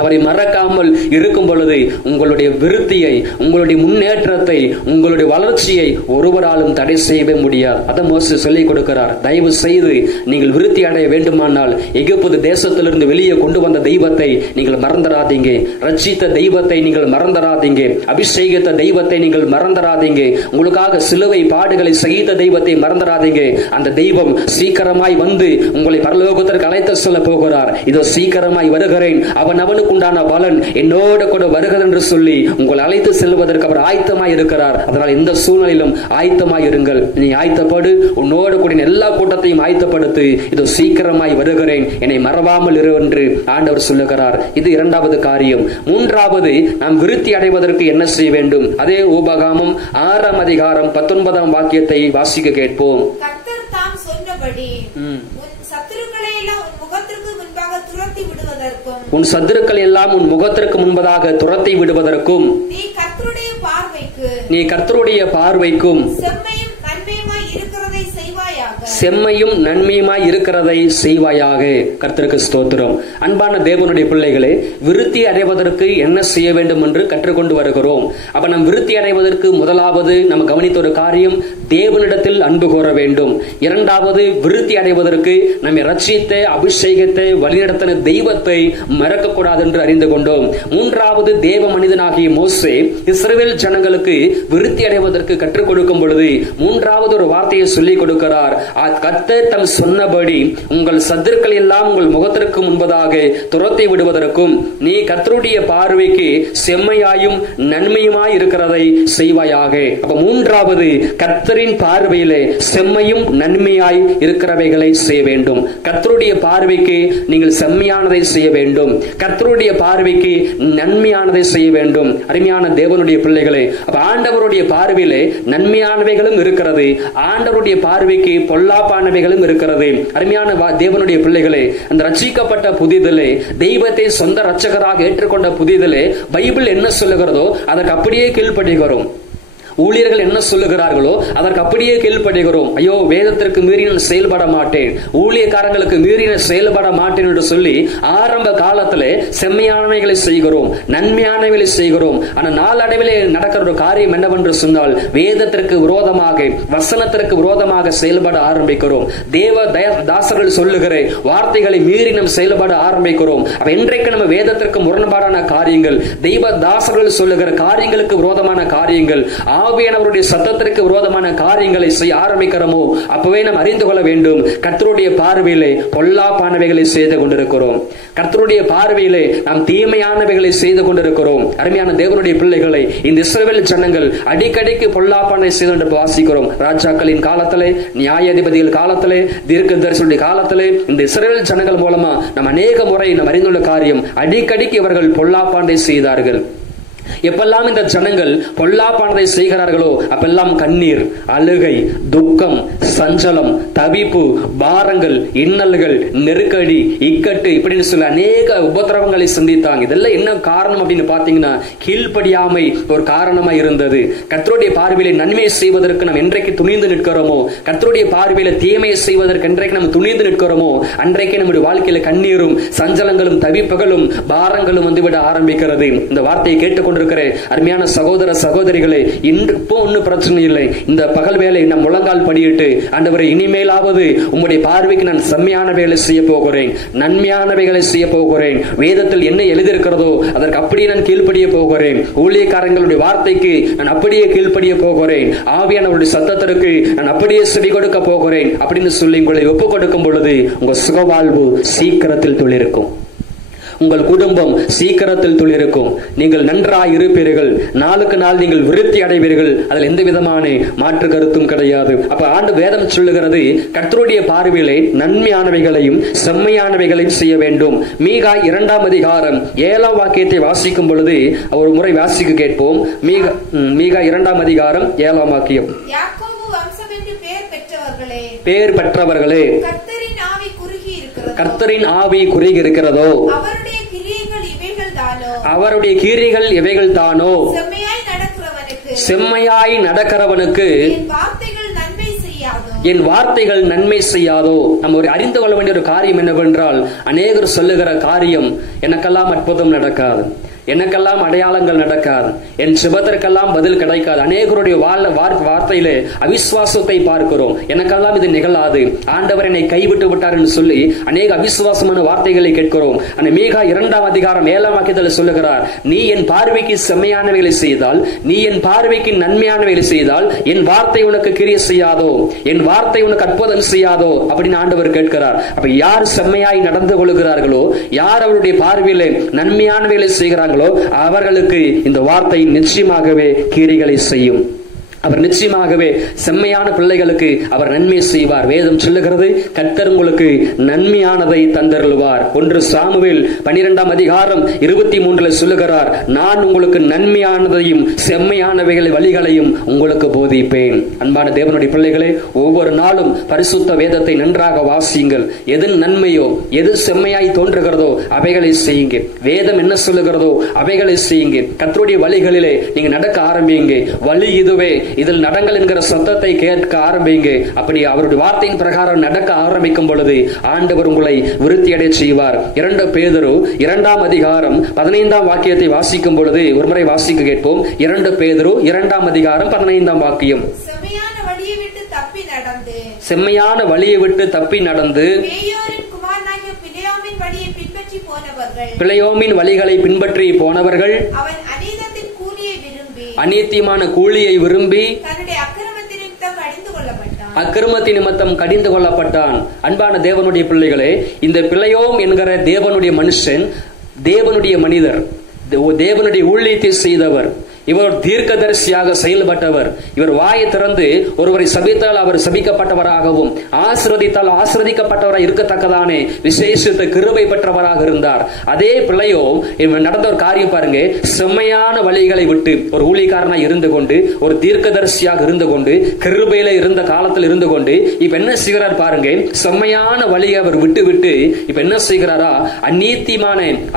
அவரை மறக்காமல் இருக்கும் பொழுது, உங்களுடைய விருத்தியை, உங்களுடைய முன்னேற்றத்தை, உங்களுடைய வளர்ச்சியை ஒருவராலும் தடை செய்யவே முடியாது. அதை மோசே சொல்லிக் கொடுக்கிறார். தயவு செய்து நீங்கள் விருத்தி அடைய வேண்டுமானால் எகிப்து தேசத்திலிருந்து வெளியே கொண்டு வந்த தெய்வத்தை நீங்கள் மறந்துடாதீங்க. ரட்சித்த தெய்வத்தை நீங்கள் மறந்துடாதீங்க. அபிஷேகித்த தெய்வத்தை நீங்கள் மறந்துடாதீங்க. உங்களுக்காக சிலுவை பாடுகளை செய்த தெய்வத்தை மறந்துடாதீங்க. அந்த தெய்வம் சீக்கிரமாய் வந்து உங்களை பரலோகத்திற்கு அழைத்து செல்ல போகிறார். இதோ சீக்கிரமாய் வருகிறேன், அவனுக்கு உண்டான பலன் என்னோட கூட வருகிறது என்று சொல்லி உங்களை அழைத்து செல்வதற்கு அவர் ஆயத்தமாய் இருக்கிறார். அதனால் இந்த சூழ்நிலையிலும் ஆயத்தமாய் இருங்கள். நீ ஆயத்தப்படு, உன்னோடு கூட எல்லா கூட்டத்தையும் ஆயத்தப்படுத்து. இதோ சீக்கிரமாய் வருகிறேன், என்னை மறவாமல் இரு என்று ஆண்டவர் சொல்லுகிறார். இது இரண்டாவது காரியம். மூன்றாவது, நாம் விருத்தி அடைவதற்கு என்ன செய்ய வேண்டும்? அதே உபாகமம் 6ஆம் அதிகாரம் 19ஆம் வாக்கியத்தை வாசிக்க கேட்போம். கர்த்தர் தாம் சொன்னபடி உன் சத்துருக்களை எல்லாம் உன் முகத்திற்கு முன்பதாக துரத்தி விடுவதற்கும் நீ கர்த்தருடைய பார்வைக்கும் செம்மையும் நன்மையுமாய் இருக்கிறதை செய்வாயாக. கர்த்தருக்கு ஸ்தோத்திரம். அன்பான தேவனுடைய பிள்ளைகளே, விருத்தி அடைவதற்கு என்ன செய்ய வேண்டும் என்று கற்றுக்கொண்டு வருகிறோம். அப்ப நம் விருத்தி அடைவதற்கு முதலாவது நம்ம கவனித்த ஒரு காரியம், தேவனிடத்தில் அன்பு கூற வேண்டும். இரண்டாவது, விருத்தி அடைவதற்கு நம்மை ரட்சித்த, அபிஷேகத்தை, வழிநடத்தின தெய்வத்தை மறக்கக்கூடாது என்று அறிந்து கொண்டோம். மூன்றாவது, தேவ மனிதனாகிய மோசே இஸ்ரவேல் ஜனங்களுக்கு விருத்தி அடைவதற்கு கற்றுக் கொடுக்கும் பொழுது மூன்றாவது ஒரு வார்த்தையை சொல்லிக் கொடுக்கிறார். கர்த்தர் தம் சொன்னபடி உங்கள் சத்துருக்கள் எல்லாம் உங்கள் முகத்திற்கு முன்பதாக துரத்தி விடுவதற்கும் நீ கர்த்தருடைய பார்வைக்கு செம்மையாயும் நன்மையுமாய் இருக்கிறதை செய்வாயாக. அப்ப மூன்றாவது, கர்த்தரின் பார்வையிலே செம்மையும் நன்மையாய் இருக்கிறவைகளை செய்ய வேண்டும். கர்த்தருடைய பார்வைக்கு நீங்கள் செம்மையானதை செய்ய வேண்டும். கர்த்தருடைய பார்வைக்கு நன்மையானதை செய்ய வேண்டும். அருமையான தேவனுடைய பிள்ளைகளே, அப்ப ஆண்டவருடைய பார்வையிலே நன்மையானவைகளும் இருக்கிறது, ஆண்டவருடைய பார்வைக்கு பொல்லாப்பானவைகளும் இருக்கிறது. அருமையான தேவனுடைய பிள்ளைகளே, அந்த ரட்சிக்கப்பட்ட புதிதிலே, தெய்வத்தை சொந்த ரட்சகராக ஏற்றுக்கொண்ட புதிதிலே பைபிள் என்ன சொல்லுகிறதோ அதற்கு அப்படியே கீழ்ப்படுகிறோம். ஊழியர்கள் என்ன சொல்லுகிறார்களோ அதற்கு அப்படியே கீழ்ப்படுகிறோம். ஐயோ, வேதத்திற்கு மீறி நான் செயல்பட மாட்டேன், ஊழியக்காரங்களுக்கு மீறி நான் செயல்பட மாட்டேன் என்று சொல்லி ஆரம்ப காலத்திலே செம்மையானவைகளை செய்கிறோம், நன்மையானவைகளை செய்கிறோம். ஆனால் நாளடைவிலே நடக்கிற ஒரு காரியம் என்னவென்று சொன்னால், வேதத்திற்கு விரோதமாக, வசனத்திற்கு விரோதமாக செயல்பட ஆரம்பிக்கிறோம். தேவ தாசர்கள் சொல்லுகிற வார்த்தைகளை மீறி நாம் செயல்பட ஆரம்பிக்கிறோம். என்றைக்கு நம்ம வேதத்திற்கு முரண்பாடான காரியங்கள், தெய்வ தாசர்கள் சொல்லுகிற காரியங்களுக்கு விரோதமான காரியங்கள், ஆவியானவருடைய சத்தத்திற்கு விரோதமான காரியங்களை செய்ய ஆரம்பிக்கிறோமோ அப்பவே நாம் அறிந்து கொள்ள வேண்டும், கர்த்தருடைய பார்வையிலே பொல்லாப்பானவைகளை செய்து கொண்டிருக்கிறோம். கர்த்தருடைய பார்வையிலே நாம் தீமையானவைகளை செய்து கொண்டிருக்கிறோம். அருமையான தேவனுடைய பிள்ளைகளை, இந்த இஸ்ரவேல் ஜனங்கள் அடிக்கடிக்கு பொல்லாப்பானை செய்து வாசிக்கிறோம். ராஜாக்களின் காலத்திலே, நியாயாதிபதிகள் காலத்திலே, தீர்க்கதரிசிகளுடைய காலத்திலே இந்த இஸ்ரவேல் ஜனங்கள் மூலமா நாம் அநேக முறை நாம் அறிந்துள்ள காரியம், அடிக்கடிக்கு இவர்கள் பொல்லாப்பானை செய்தார்கள். எப்பெல்லாம் இந்த ஜனங்கள் பொல்லாப்பானதை செய்கிறார்களோ அப்பெல்லாம் கண்ணீர், அழுகை, துக்கம், சஞ்சலம், தவிப்பு, பாரங்கள், இன்னல்கள், நெருக்கடி, இக்கட்டு, இப்படின்னு சொல்லி அநேக உபத்திரவங்களை சந்தித்தாங்க. இதெல்லாம் என்ன காரணம் அப்படின்னு பாத்தீங்கன்னா, கீழ்ப்படியாமை ஒரு காரணமா இருந்தது. கர்த்தருடைய பார்வையிலே நன்மை செய்வதற்கு நாம் என்றைக்கு துணிந்து நிற்கிறோமோ, கர்த்தருடைய பார்வையில தீமையை செய்வதற்கு என்றைக்கு நாம் துணிந்து நிற்கிறோமோ அன்றைக்கு நம்முடைய வாழ்க்கையில கண்ணீரும், சஞ்சலங்களும், தவிப்புகளும், பாரங்களும் வந்துவிட ஆரம்பிக்கிறது. இந்த வார்த்தையை கேட்டுக்கொண்டிருக்கிற அருமையான சகோதர சகோதரிகளே, இப்போ ஒன்னும் பிரச்சனை இல்லை. இந்த பகல் வேலை நம் முழங்கால் படியிட்டு, ஆண்டவரே, இனிமேலாவது உம்முடைய பார்வைக்கு நான் செம்மையானவைகளை செய்ய போகிறேன், நன்மையானவைகளை செய்ய போகிறேன். வேதத்தில் என்ன எழுதியிருக்கிறதோ அதற்கு அப்படியே நான் கீழ்ப்படிய போகிறேன். ஊழியக்காரங்களுடைய வார்த்தைக்கு நான் அப்படியே கீழ்ப்படிய போகிறேன். ஆவியானவருடைய சத்தத்திற்கு நான் அப்படியே செவி கொடுக்க போகிறேன் அப்படின்னு சொல்லி உங்களை ஒப்புக் கொடுக்கும் பொழுது உங்க சுகவாழ்வு சீக்கிரத்தில் துளிர்க்கும். உங்கள் குடும்பம் சீக்கிரத்தில் துளிர்க்கும். நீங்கள் நன்றாய் இருப்பீர்கள். நாளுக்கு நாள் நீங்கள் விருத்தி அடைவீர்கள். அதில் எந்த விதமான மாற்று கருத்தும் கிடையாது. அப்ப ஆண்டு வேதம் சொல்லுகிறது, கர்த்தருடைய பார்வையிலே நன்மையானவைகளையும் செம்மையானவைகளையும் செய்ய வேண்டும். மீகா 2ஆம் அதிகாரம் 7ஆம் வாக்கியத்தை வாசிக்கும் பொழுது ஒரு முறை வாசிக்க கேட்போம். மீகா 2ஆம் அதிகாரம் 7ஆம் வாக்கியம். பேர் பெற்றவர்களே, கர்த்தரின் ஆவி குறுகி இருக்கிறதோ அவருடைய கிரியைகள் எவைகள் தானோ செம்மையாய் நடக்கிறவனுக்கு என் வார்த்தைகள் நன்மை செய்யாதோ. நம்ம ஒரு அறிந்து கொள்ள வேண்டிய ஒரு காரியம் என்னவென்றால், அநேகர் சொல்லுகிற காரியம் எனக்கெல்லாம் அற்புதம் நடக்காது, எனக்கெல்லாம் அடையாளங்கள் நடக்காது, என் சிபத்திற்கெல்லாம் பதில் கிடைக்காது. அநேகருடைய வார்த்தையிலே அவிசுவாசத்தை பார்க்கிறோம். எனக்கெல்லாம் இது நிகழாது, ஆண்டவர் என்னை கைவிட்டு விட்டார் என்று சொல்லி அநேக அவிசுவாசமான வார்த்தைகளை கேட்கிறோம். அந்த மீகா 2ஆம் அதிகாரம் 7ஆம் வாக்கியத்தில் சொல்லுகிறார், நீ என் பார்வைக்கு செம்மையானவைகளை செய்தால், நீ என் பார்வைக்கு நன்மையானவைகளை செய்தால் என் வார்த்தை உனக்கு கிரியை செய்யாதோ, என் வார்த்தை உனக்கு அற்புதம் செய்யாதோ அப்படின்னு ஆண்டவர் கேட்கிறார். அப்ப யார் செம்மையாய் நடந்து கொள்கிறார்களோ, யார் அவருடைய பார்வையிலே நன்மையானவைகளை செய்கிறார்கள், அவர்களுக்கு இந்த வார்த்தை நிச்சயமாகவே கிரியைகளை செய்யும். அவர் நிச்சயமாகவே செம்மையான பிள்ளைகளுக்கு அவர் நன்மை செய்வார். வேதம் சொல்லுகிறது, கர்த்தர் உங்களுக்கு நன்மையானதை தந்தருள்வார். 1 சாமுவேல் 12ஆம் அதிகாரம் 23 சொல்லுகிறார், நான் உங்களுக்கு நன்மையானதையும் செம்மையானவைகளை வழிகளையும் உங்களுக்கு போதிப்பேன். அன்பான தேவனுடைய பிள்ளைகளே, ஒவ்வொரு நாளும் பரிசுத்த வேதத்தை நன்றாக வாசியுங்கள். எது நன்மையோ, எது செம்மையாய் தோன்றுகிறதோ அவைகளை செய்யுங்க. வேதம் என்ன சொல்லுகிறதோ அவைகளை செய்யுங்க. கர்த்தருடைய வழிகளிலே நீங்க நடக்க ஆரம்பிங்க. வழி இதுவே, இதில் நடங்கள் என்கிற சத்தத்தை கேட்க ஆரம்பிங்க. அப்படி அவருடைய வார்த்தையின் பிரகாரம் நடக்க ஆரம்பிக்கும் பொழுது ஆண்டவர் உங்களை விருத்தியடை செய்வார். 2 பேதுரு 2ஆம் அதிகாரம் 15ஆம் வாக்கியத்தை வாசிக்கும் பொழுது ஒரு முறை வாசிக்க கேட்போம். 2 பேதுரு 2ஆம் அதிகாரம் 15ஆம் வாக்கியம். செம்மையான வழியை விட்டு தப்பி நடந்து பிலேயோமின் வழிகளை பின்பற்றி போனவர்கள் அநீதியான கூலியை விரும்பி அக்கிரமத்தின் நிமித்தம் கடிந்து கொள்ளப்பட்டான். அன்பான தேவனுடைய பிள்ளைகளே, இந்த பிலேயோம் என்கிற தேவனுடைய மனுஷன், தேவனுடைய மனிதர், தேவனுடைய ஊழியத்தை செய்தவர். இவர் தீர்க்கதரிசியாக செயல்பட்டவர். இவர் வாயை திறந்து ஒருவரை சபித்தால் அவர் சபிக்கப்பட்டவராகவும், ஆசீர்வதித்தால் ஆசீர்வதிக்கப்பட்டவராக இருக்கத்தக்கதானே விசேஷித்த கிருபை பெற்றவராக இருந்தார். அதே பிள்ளையோ நடந்த ஒரு காரியம் பாருங்க, செம்மையான வழிகளை விட்டு ஒரு ஊழியக்காரனாக இருந்து கொண்டு, ஒரு தீர்க்கதரிசியாக இருந்து கொண்டு, கிருபையில இருந்த காலத்தில் இருந்து கொண்டு இப்ப என்ன செய்கிறார் பாருங்க, செம்மையான வழியை அவர் விட்டு விட்டு இப்ப என்ன செய்கிறாரா,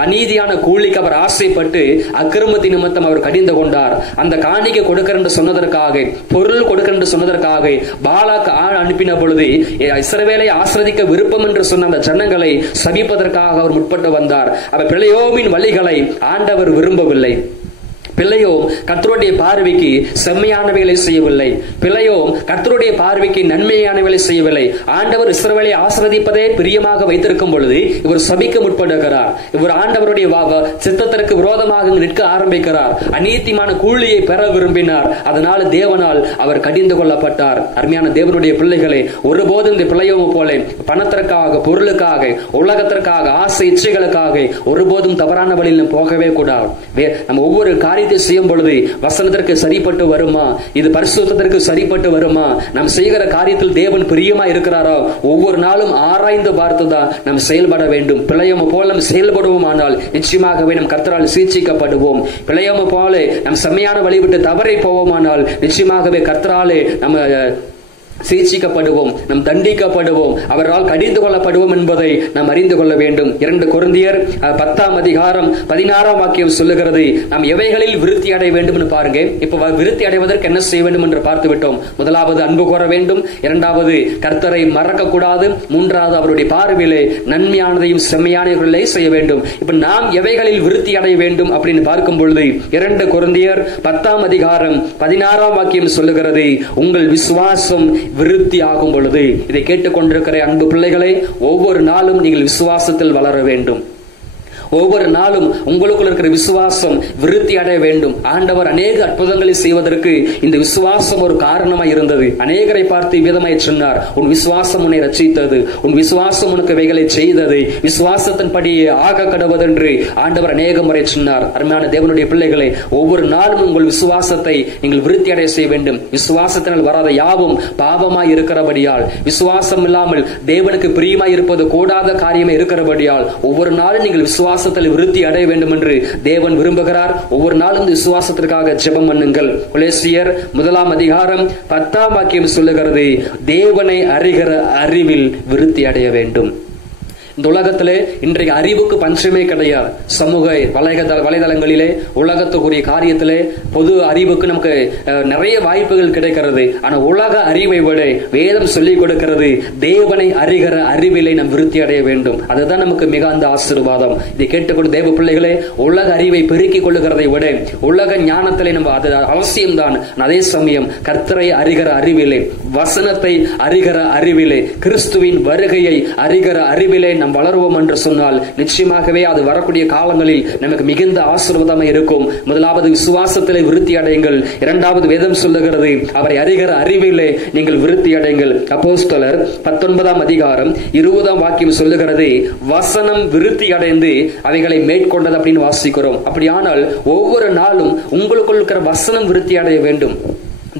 அநீதியான கூலிக்கு அவர் ஆசைப்பட்டு அக்கிரமத்தின் நிமித்தம் அவர் கடிந்து கொண்டார். அந்த காணிக்கை கொடுக்கிற என்று சொன்னதற்காக, பொருள் கொடுக்கிற என்று சொன்னதற்காக பாலாக்கு ஆள் அனுப்பின பொழுது இஸ்ரவேலை ஆசிர்வதிக்க விருப்பம் என்று சொன்ன அந்த ஜனங்களை சபிப்பதற்காக அவர் முற்பட்டு வந்தார். அப்ப பிலேயோமின் வழிகளை ஆண்டவர் விரும்பவில்லை. பிள்ளையோ கர்த்தருடைய பார்வைக்கு செம்மையானவைகளை செய்யவில்லை. பிள்ளையோ கர்த்தருடைய பார்வைக்கு நன்மையானவைகளை செய்யவில்லை. ஆண்டவர் இஸ்ரவேலை ஆசீர்வதிப்பதே பிரியமாக வைத்திருக்கும் பொழுது இவர் சபிக்க முற்படுகிறார். இவர் ஆண்டவருடைய சித்தத்திற்கு விரோதமாக நிற்க ஆரம்பிக்கிறார். அநீதியான கூலியை பெற விரும்பினார். அதனால் தேவனால் அவர் கடிந்து கொள்ளப்பட்டார். அருமையான தேவனுடைய பிள்ளைகளே, ஒருபோதும் இந்த பிள்ளையோ போல பணத்திற்காக, பொருளுக்காக, உலகத்திற்காக, ஆசை இச்சைகளுக்காக ஒருபோதும் தவறான வழியில் போகவே கூடாது. நம்ம ஒவ்வொரு காரியம் செய்யும் பொழுது வசனத்திற்கு சரிப்பட்டு வருமா, இது பரிசுத்தத்திற்கு சரிப்பட்டு வருமா, நாம் செய்கிற காரியத்தில் தேவன் பிரியமா இருக்கிறாரா, ஒவ்வொரு நாளும் ஆராய்ந்து பார்த்துதான் நாம் செயல்பட வேண்டும். பிழையம போல நாம் செயல்படுவோம் ஆனால் நிச்சயமாகவே நம் கர்த்தரால் சீர்சிக்கப்படுவோம். பிழையம போல நம் செம்மையான வழி விட்டு தவறை போவோமானால் நிச்சயமாகவே கர்த்தராலே நம்ம சீர்சிக்கப்படுவோம், நாம் தண்டிக்கப்படுவோம், அவரால் கடிந்து கொள்ளப்படுவோம் என்பதை நாம் அறிந்து கொள்ள வேண்டும். 2 கொரிந்தியர் 10ஆம் அதிகாரம் 16ஆம் வாக்கியம் சொல்லுகிறது, நாம் எவைகளில் விருத்தி அடைய வேண்டும் என்று பாருங்க. இப்ப விருத்தி அடைவதற்கு என்ன செய்ய வேண்டும் என்று பார்த்து விட்டோம். முதலாவது அன்பு கூற வேண்டும், 2வது கர்த்தரை மறக்க கூடாது, 3வது அவருடைய பார்வையிலே நன்மையானதையும் செம்மையானவர்களை செய்ய வேண்டும். இப்ப நாம் எவைகளில் விருத்தி அடைய வேண்டும் அப்படின்னு பார்க்கும் பொழுது 2 கொரிந்தியர் 10ஆம் அதிகாரம் 16ஆம் வாக்கியம் சொல்லுகிறது, உங்கள் விசுவாசம் விருத்தி ஆகும் பொழுது. இதை கேட்டுக்கொண்டிருக்கிற அன்பு பிள்ளைகளை, ஒவ்வொரு நாளும் நீங்கள் விசுவாசத்தில் வளர வேண்டும். ஒவ்வொரு நாளும் உங்களுக்குள் இருக்கிற விசுவாசம் விருத்தி அடைய வேண்டும். ஆண்டவர் அநேக அற்புதங்களை செய்வதற்கு இந்த விசுவாசம் ஒரு காரணமாய் இருந்தது. அநேகரை பார்த்து விதமாய் சொன்னார், உன் விசுவாசம் உன்னை ரட்சித்தது, உன் விசுவாசம் உனக்கு இவைகளை செய்தது, விசுவாசத்தின்படியே ஆக கடவுதென்று ஆண்டவர் அநேக முறை சொன்னார். அருமையான தேவனுடைய பிள்ளைகளை, ஒவ்வொரு நாளும் உங்கள் விசுவாசத்தை நீங்கள் விருத்தி அடைய செய்ய வேண்டும். விசுவாசத்தினால் வராத யாவும் பாவமாய் இருக்கிறபடியால், விசுவாசம் இல்லாமல் தேவனுக்கு பிரியமாய் இருப்பது கூடாத காரியமே இருக்கிறபடியால் ஒவ்வொரு நாளும் நீங்கள் விசுவாசத்தில் விருத்தி அடைய வேண்டும் என்று தேவன் விரும்புகிறார். ஒவ்வொரு நாளும் விசுவாசத்திற்காக ஜெபம் பண்ணுங்கள். கொலோசியர் 1ஆம் அதிகாரம் 10ஆம் வாக்கியம் சொல்லுகிறது, தேவனை அறிகிற அறிவில் விருத்தி அடைய வேண்டும். இந்த உலகத்திலே இன்றைக்கு அறிவுக்கு பஞ்சமே கிடையாது. சமூக வலைதளங்களிலே உலகத்துக்குரிய காரியத்திலே பொது அறிவுக்கு நமக்கு நிறைய வாய்ப்புகள் கிடைக்கிறது. ஆனா உலக அறிவை விட வேதம் சொல்லிக் கொடுக்கிறது, தேவனை அறிகிற அறிவிலை நாம் விருத்தி அடைய வேண்டும். அதுதான் நமக்கு மிக அந்த ஆசீர்வாதம். இதை கேட்டுக்கொண்டு தேவ பிள்ளைகளே, உலக அறிவை பெருக்கிக் கொள்ளுகிறதை விட உலக ஞானத்திலே நம்ம அது அவசியம்தான். அதே சமயம் கர்த்தரை அறிகிற அறிவிலே, வசனத்தை அறிகிற அறிவிலே, கிறிஸ்துவின் வருகையை அறிகிற அறிவிலே நாம் வளருவோம் என்று சொன்னால் நிச்சயமாகவே அது வரக்கூடிய காலங்களில் நமக்கு மிகுந்த ஆசீர்வாதமாக இருக்கும். முதலாவது விசுவாசத்திலே விருத்தி அடையுங்கள். இரண்டாவது வேதம் சொல்லுகிறது, அவரை அறிகிற அறிவிலே நீங்கள் விருத்தி அடையுங்கள். அப்போஸ்தலர் 19 அதிகாரம் 20 வாக்கியம் சொல்லுகிறது, வசனம் விருத்தி அடைந்து அவைகளை மேற்கொண்டது அப்படின்னு வாசிக்கிறோம். அப்படியானால் ஒவ்வொரு நாளும் உங்களுக்குள் இருக்கிற வசனம் விருத்தி அடைய வேண்டும்.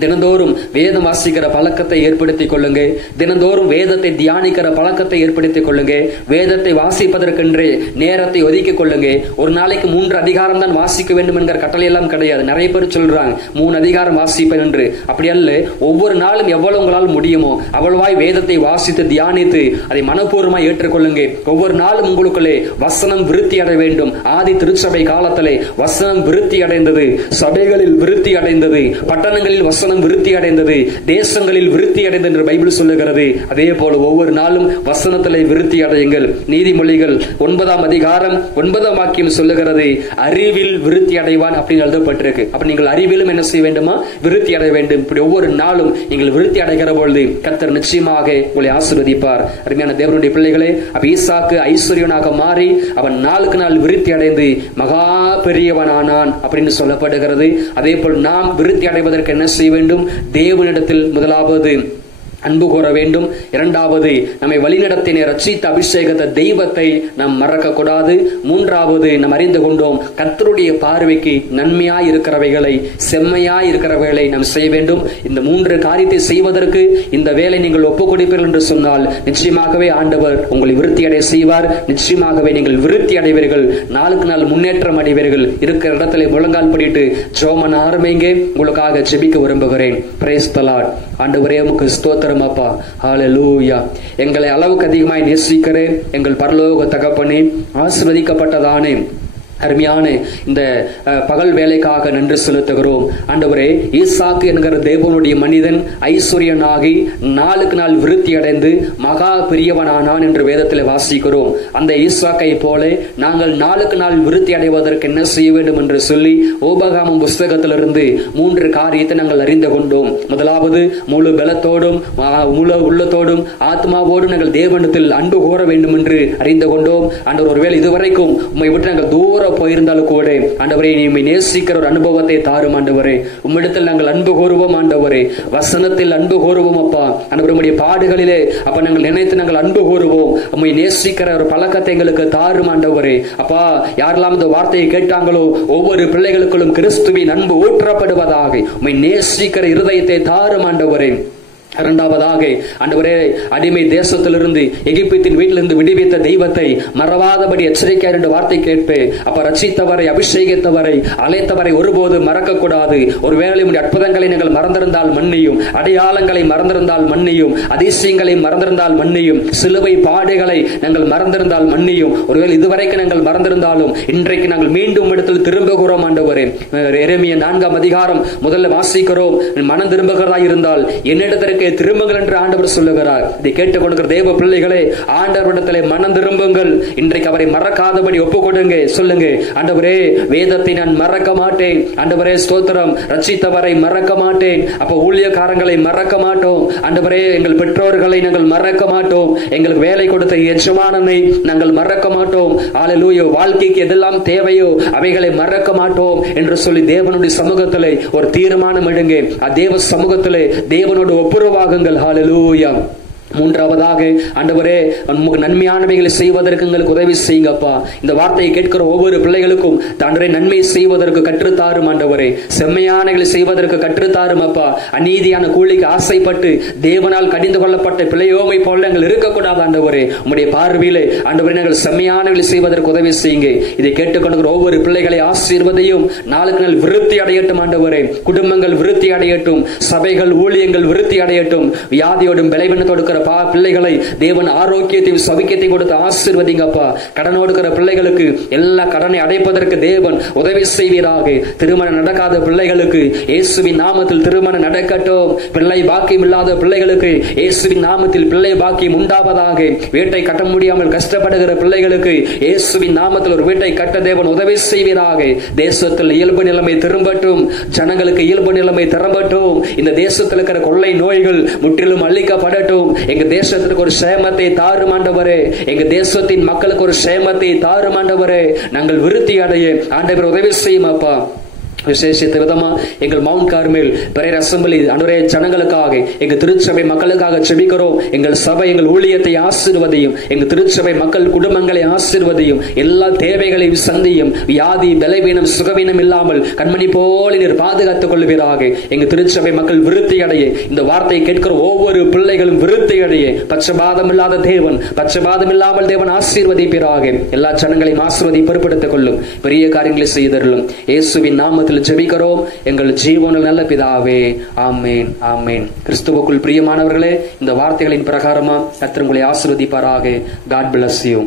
தினந்தோறும் வேதம் வாசிக்கிற பழக்கத்தை ஏற்படுத்திக் கொள்ளுங்க. தினந்தோறும் வேதத்தை தியானிக்கிற பழக்கத்தை ஏற்படுத்திக் கொள்ளுங்க. வேதத்தை வாசிப்பதற்கென்றே நேரத்தை ஒதுக்கிக் கொள்ளுங்க. ஒரு நாளைக்கு 3 அதிகாரம் தான் வாசிக்க வேண்டும் என்கிற கட்டளை எல்லாம் கிடையாது. நிறைய பேர் சொல்றாங்க 3 அதிகாரம் வாசிப்பேன் என்று. அப்படி அல்ல, ஒவ்வொரு நாளும் எவ்வளவு உங்களால் முடியுமோ அவ்வளவாய் வேதத்தை வாசித்து தியானித்து அதை மனப்பூர்வமாய் ஏற்றுக்கொள்ளுங்க. ஒவ்வொரு நாளும் உங்களுக்குள்ளே வசனம் விருத்தி அடைய வேண்டும். ஆதி திருச்சபை காலத்திலே வசனம் விருத்தி அடைந்தது, சபைகளில் விருத்தி அடைந்தது, பட்டணங்களில் வசனம் விருத்தி அடைந்தது, தேசங்களில் விருத்தி அடைந்தது என்று பைபிள் சொல்லுகிறது. அதே போல ஒவ்வொரு நாளும் வசனத்திலே விருத்தி அடையுங்கள். நீதிமொழிகள் 9 அதிகாரம் 9 வாக்கியம் சொல்லுகிறது, அறிவில் விருத்தி அடைவான் அப்படின்னு எழுதப்பட்டிருக்கு. அப்ப நீங்கள் அறிவிலும் என்ன செய்ய வேண்டுமா? விருத்தி அடைய வேண்டும். இப்படி ஒவ்வொரு நாளும் நீங்கள் விருத்தி அடைகிற பொழுது கர்த்தர் நிச்சயமாக உங்களை ஆசீர்வதிப்பார். அருமையான தேவனுடைய பிள்ளைகளே, அப்ப ஈசாக்கு ஐஸ்வர்யனாக மாறி அவன் நாளுக்கு நாள் விருத்தி அடைந்து மகா பெரியவனானான் அப்படின்னு சொல்லப்படுகிறது. அதே போல் நாம் விருத்தி அடைவதற்கு என்ன செய்ய வேண்டும்? தேவனிடத்தில் முதலாவது அன்பு கூற வேண்டும். இரண்டாவது, நம்மை வழிநடத்தின ரட்சித்த அபிஷேகத்தை தெய்வத்தை நாம் மறக்க கூடாது. மூன்றாவது, நாம் அறிந்து கொண்டோம் கர்த்தருடைய பார்வைக்கு நன்மையாய் இருக்கிறவைகளை, செம்மையாய் இருக்கிறவைகளை நாம் செய்ய வேண்டும். இந்த 3 காரியத்தை செய்வதற்கு இந்த வேலை நீங்கள் ஒப்புக் கொடுப்பீர்கள் என்று சொன்னால் நிச்சயமாகவே ஆண்டவர் உங்களை விருத்தி அடைய செய்வார். நிச்சயமாகவே நீங்கள் விருத்தி அடைவீர்கள். நாளுக்கு நாள் முன்னேற்றம் அடைவீர்கள். இருக்கிற இடத்துல முழங்கால் படிட்டு ஜெபம் ஆரம்பிங்க. உங்களுக்காக ஜெபிக்க விரும்புகிறேன். Praise the Lord. ஆண்டவரே உமக்கு ஸ்தோத்திரம் அப்பா. ஹல்லேலூயா. எங்களை அளவுக்கு அதிகமாய் நேசிக்கிறேன் எங்கள் பரலோக தகப்பனே, ஆசீர்வதிக்கப்பட்டதானே அருமையான இந்த பகல் வேலைக்காக நன்றி செலுத்துகிறோம். ஆண்டவரே, ஈசாக்கு என்கிற தேவனுடைய மனிதன் ஐஸ்வர்யனாகி நாளுக்கு நாள் விருத்தி அடைந்து மகா பெரியவனானான் என்று வேதத்தில் வாசிக்கிறோம். அந்த ஈசாக்கை போல நாங்கள் நாளுக்கு நாள் விருத்தி அடைவதற்கு என்ன செய்ய வேண்டும் என்று சொல்லி ஓபகாமம் புஸ்தகத்திலிருந்து 3 காரியத்தை நாங்கள் அறிந்து கொண்டோம். முதலாவது, முழு பலத்தோடும் முழு உள்ளத்தோடும் ஆத்மாவோடும் நாங்கள் தேவனிடத்தில் அன்பு கூற வேண்டும் என்று அறிந்து கொண்டோம். ஆண்டவர், ஒருவேளை இதுவரைக்கும் உம்மை விட்டு நாங்கள் தூர போயிருந்தாலும் கூட ஆண்டவரே, நீ நேசிக்கிற ஒரு அனுபவத்தை தாரும் ஆண்டவரே. உம்மிடத்தில் நாங்கள் அன்பு கூறுவோம் ஆண்டவரே. வசனத்தில் அன்பு கூறுவோம் அப்பா. ஆண்டவரே, உம்முடைய பாடுகளிலே அப்ப நாங்கள் நினைத்து நாங்கள் அன்பு கூறுவோம். உம்மை நேசிக்கிற ஒரு பழக்கத்தை எங்களுக்கு தாரும் ஆண்டவரே. அப்பா, யாரெல்லாம் இந்த வார்த்தையை கேட்டாங்களோ ஒவ்வொரு பிள்ளைகளுக்குள்ளும் கிறிஸ்துவின் அன்பு ஊற்றப்படுவதாக உம்மை நேசிக்கிற இருதயத்தை தாரும் ஆண்டவரே. இரண்டாவதாக, ஆண்டவரே, அடிமை தேசத்திலிருந்து எகிப்தின் வீட்டிலிருந்து விடுவித்த தெய்வத்தை மறவாதபடி எச்சரிக்கையார் என்ற வார்த்தை கேட்பே. அப்ப ரட்சித்தவரை, அபிஷேகித்தவரை, அழைத்தவரை ஒருபோது மறக்க கூடாது. ஒருவேளை உடைய அற்புதங்களை நீங்கள் மறந்திருந்தால் மன்னியும், அடையாளங்களை மறந்திருந்தால் மன்னியும், அதிசயங்களை மறந்திருந்தால் மன்னியும், சிலுவை பாடுகளை நாங்கள் மறந்திருந்தால் மன்னியும். ஒருவேளை இதுவரைக்கும் நாங்கள் மறந்திருந்தாலும் இன்றைக்கு நாங்கள் மீண்டும் இடத்தில் திரும்புகிறோம் ஆண்டவரே. எரேமியா 4 அதிகாரம் முதல்ல வாசிக்கிறோம், மனம் திரும்புகிறதா இருந்தால் என்னிடத்திற்கு திரும்புங்கள் என்று ஆண்டவர் சொல்லுகிறார். இதை கேட்டுக்கொண்டிருக்கிற தேவ பிள்ளைகளே, ஆண்டவரிடத்திலே மனம் திரும்புங்கள். இன்றைக்கு அவரை மறக்காதபடி ஒப்புக் கொடுங்க. சொல்லுங்க, ஆண்டவரே, வேதத்தை நான் மறக்க மாட்டேன். ஆண்டவரே ஸ்தோத்திரம். ரட்சித்தவரை மறக்க மாட்டேன். அப்ப ஊழியக்காரங்களை மறக்க மாட்டோம். ஆண்டவரே, எங்கள் பெற்றோர்களை நாங்கள் மறக்க மாட்டோம். எங்களுக்கு வேலை கொடுத்த எஜமானனை நாங்கள் மறக்க மாட்டோம். ஹல்லேலூயா. வாழ்க்கைக்கு எதெல்லாம் தேவையோ அவைகளை மறக்க மாட்டோம் என்று சொல்லி தேவனுடைய சமூகத்திலே ஒரு தீர்மானம் எடுங்க. தேவ சமூகத்திலே தேவனோடு ஒப்புரவாகுங்கள். ஹல்லேலூயா. மூன்றாவதாக, ஆண்டவரே, நமக்கு நன்மையானவைகளை செய்வதற்கு எங்களுக்கு உதவி செய்யுங்கப்பா. இந்த வார்த்தையை கேட்கிற ஒவ்வொரு பிள்ளைகளுக்கும் தாண்டவரே நன்மை செய்வதற்கு கற்றுத்தாரும் ஆண்டவரே. செம்மையானவைகளை செய்வதற்கு கற்றுத்தாரும் அப்பா. அநீதியான கூலிக்கு ஆசைப்பட்டு தேவனால் கடிந்து கொள்ளப்பட்ட பிள்ளையோமை போல நாங்கள் இருக்கக்கூடாது ஆண்டவரே. உம்முடைய பார்வையிலே ஆண்டவரே நாங்கள் செம்மையானவைகளை செய்வதற்கு உதவி செய்யுங்க. இதை கேட்டுக்கொண்டு ஒவ்வொரு பிள்ளைகளை ஆசீர்வதையும் நாளுக்கு நாள் விருத்தி அடையட்டும் ஆண்டவரே. குடும்பங்கள் விருத்தி அடையட்டும், சபைகள் ஊழியங்கள் விருத்தி அடையட்டும். வியாதியோடும் பலவீனத்தோடு இருக்கிற பிள்ளைகளை தேவன் ஆரோக்கியத்தையும் சௌக்கியத்தையும் கொடுத்து ஆசீர்வதிங்கப்பா. கடனோடு இருக்கிற பிள்ளைகளுக்கு எல்லா கடனை அடைப்பதற்கு தேவன் உதவி செய்வீராக. திருமணம் நடக்காத பிள்ளைகளுக்கு இயேசுவின் நாமத்தில் திருமணம் நடக்கட்டும். பிள்ளை பாக்கியம் இல்லாத பிள்ளைகளுக்கு இயேசுவின் நாமத்தில் பிள்ளை பாக்கியம் உண்டாவதாக. வீட்டை கட்ட முடியாமல் கஷ்டப்படுகிற பிள்ளைகளுக்கு இயேசுவின் நாமத்தில் ஒரு வீட்டை கட்ட தேவன் உதவி செய்வீராக. தேசத்தில் இயல்பு நிலைமை திரும்பட்டும். ஜனங்களுக்கு இயல்பு நிலைமை திரும்பட்டும். இந்த தேசத்தில் இருக்கிற கொள்ளை நோய்கள் முற்றிலும் அழிக்கப்படட்டும். எங்க தேசத்திற்கு ஒரு சேமத்தை தாரும் ஆண்டவரே. எங்க தேசத்தின் மக்களுக்கு ஒரு சேமத்தை தாரும் ஆண்டவரே. நாங்கள் விருத்தி அடைய ஆண்டவர் உதவி செய்யும் அப்பா. விசேஷித்த விதமா எங்கள் மவுண்ட் கார்மேல் பிரேயர் அசெம்பிளி அன்றைய ஜனங்களுக்காக எங்கள் திருச்சபை மக்களுக்காக செபிக்கிறோம். எங்கள் சபை எங்கள் ஊழியத்தை ஆசீர்வதியும். எங்கள் திருச்சபை மக்கள் குடும்பங்களை ஆசீர்வதியும். எல்லா தேவைகளையும் சந்தியும். வியாதி பலவீனம் சுகவீனம் இல்லாமல் கண்மணி போல நீர் பாதுகாத்துக் கொள்வீராக. எங்கள் திருச்சபை மக்கள் விருத்தி அடைய, இந்த வார்த்தையை கேட்கிற ஒவ்வொரு பிள்ளைகளும் விருத்தி அடைய பட்சபாதம் இல்லாத தேவன், பட்சபாதம் இல்லாமல் தேவன் ஆசீர்வதிப்பீராக. எல்லா ஜனங்களையும் ஆசீர்வதி பொறுப்படுத்திக் கொள்ளும். பெரிய காரியங்களை செய்தருளும். இயேசுவின் நாமத்தில் ஜெபிக்கிறோம் எங்கள் ஜீவனில் நல்ல பிதாவே. ஆமேன், ஆமேன். கிறிஸ்துவுக்குள் பிரியமானவர்களே, இந்த வார்த்தைகளின் பிரகாரமா கர்த்தர் உங்களை ஆசீர்வதிப்பாராக. God bless you.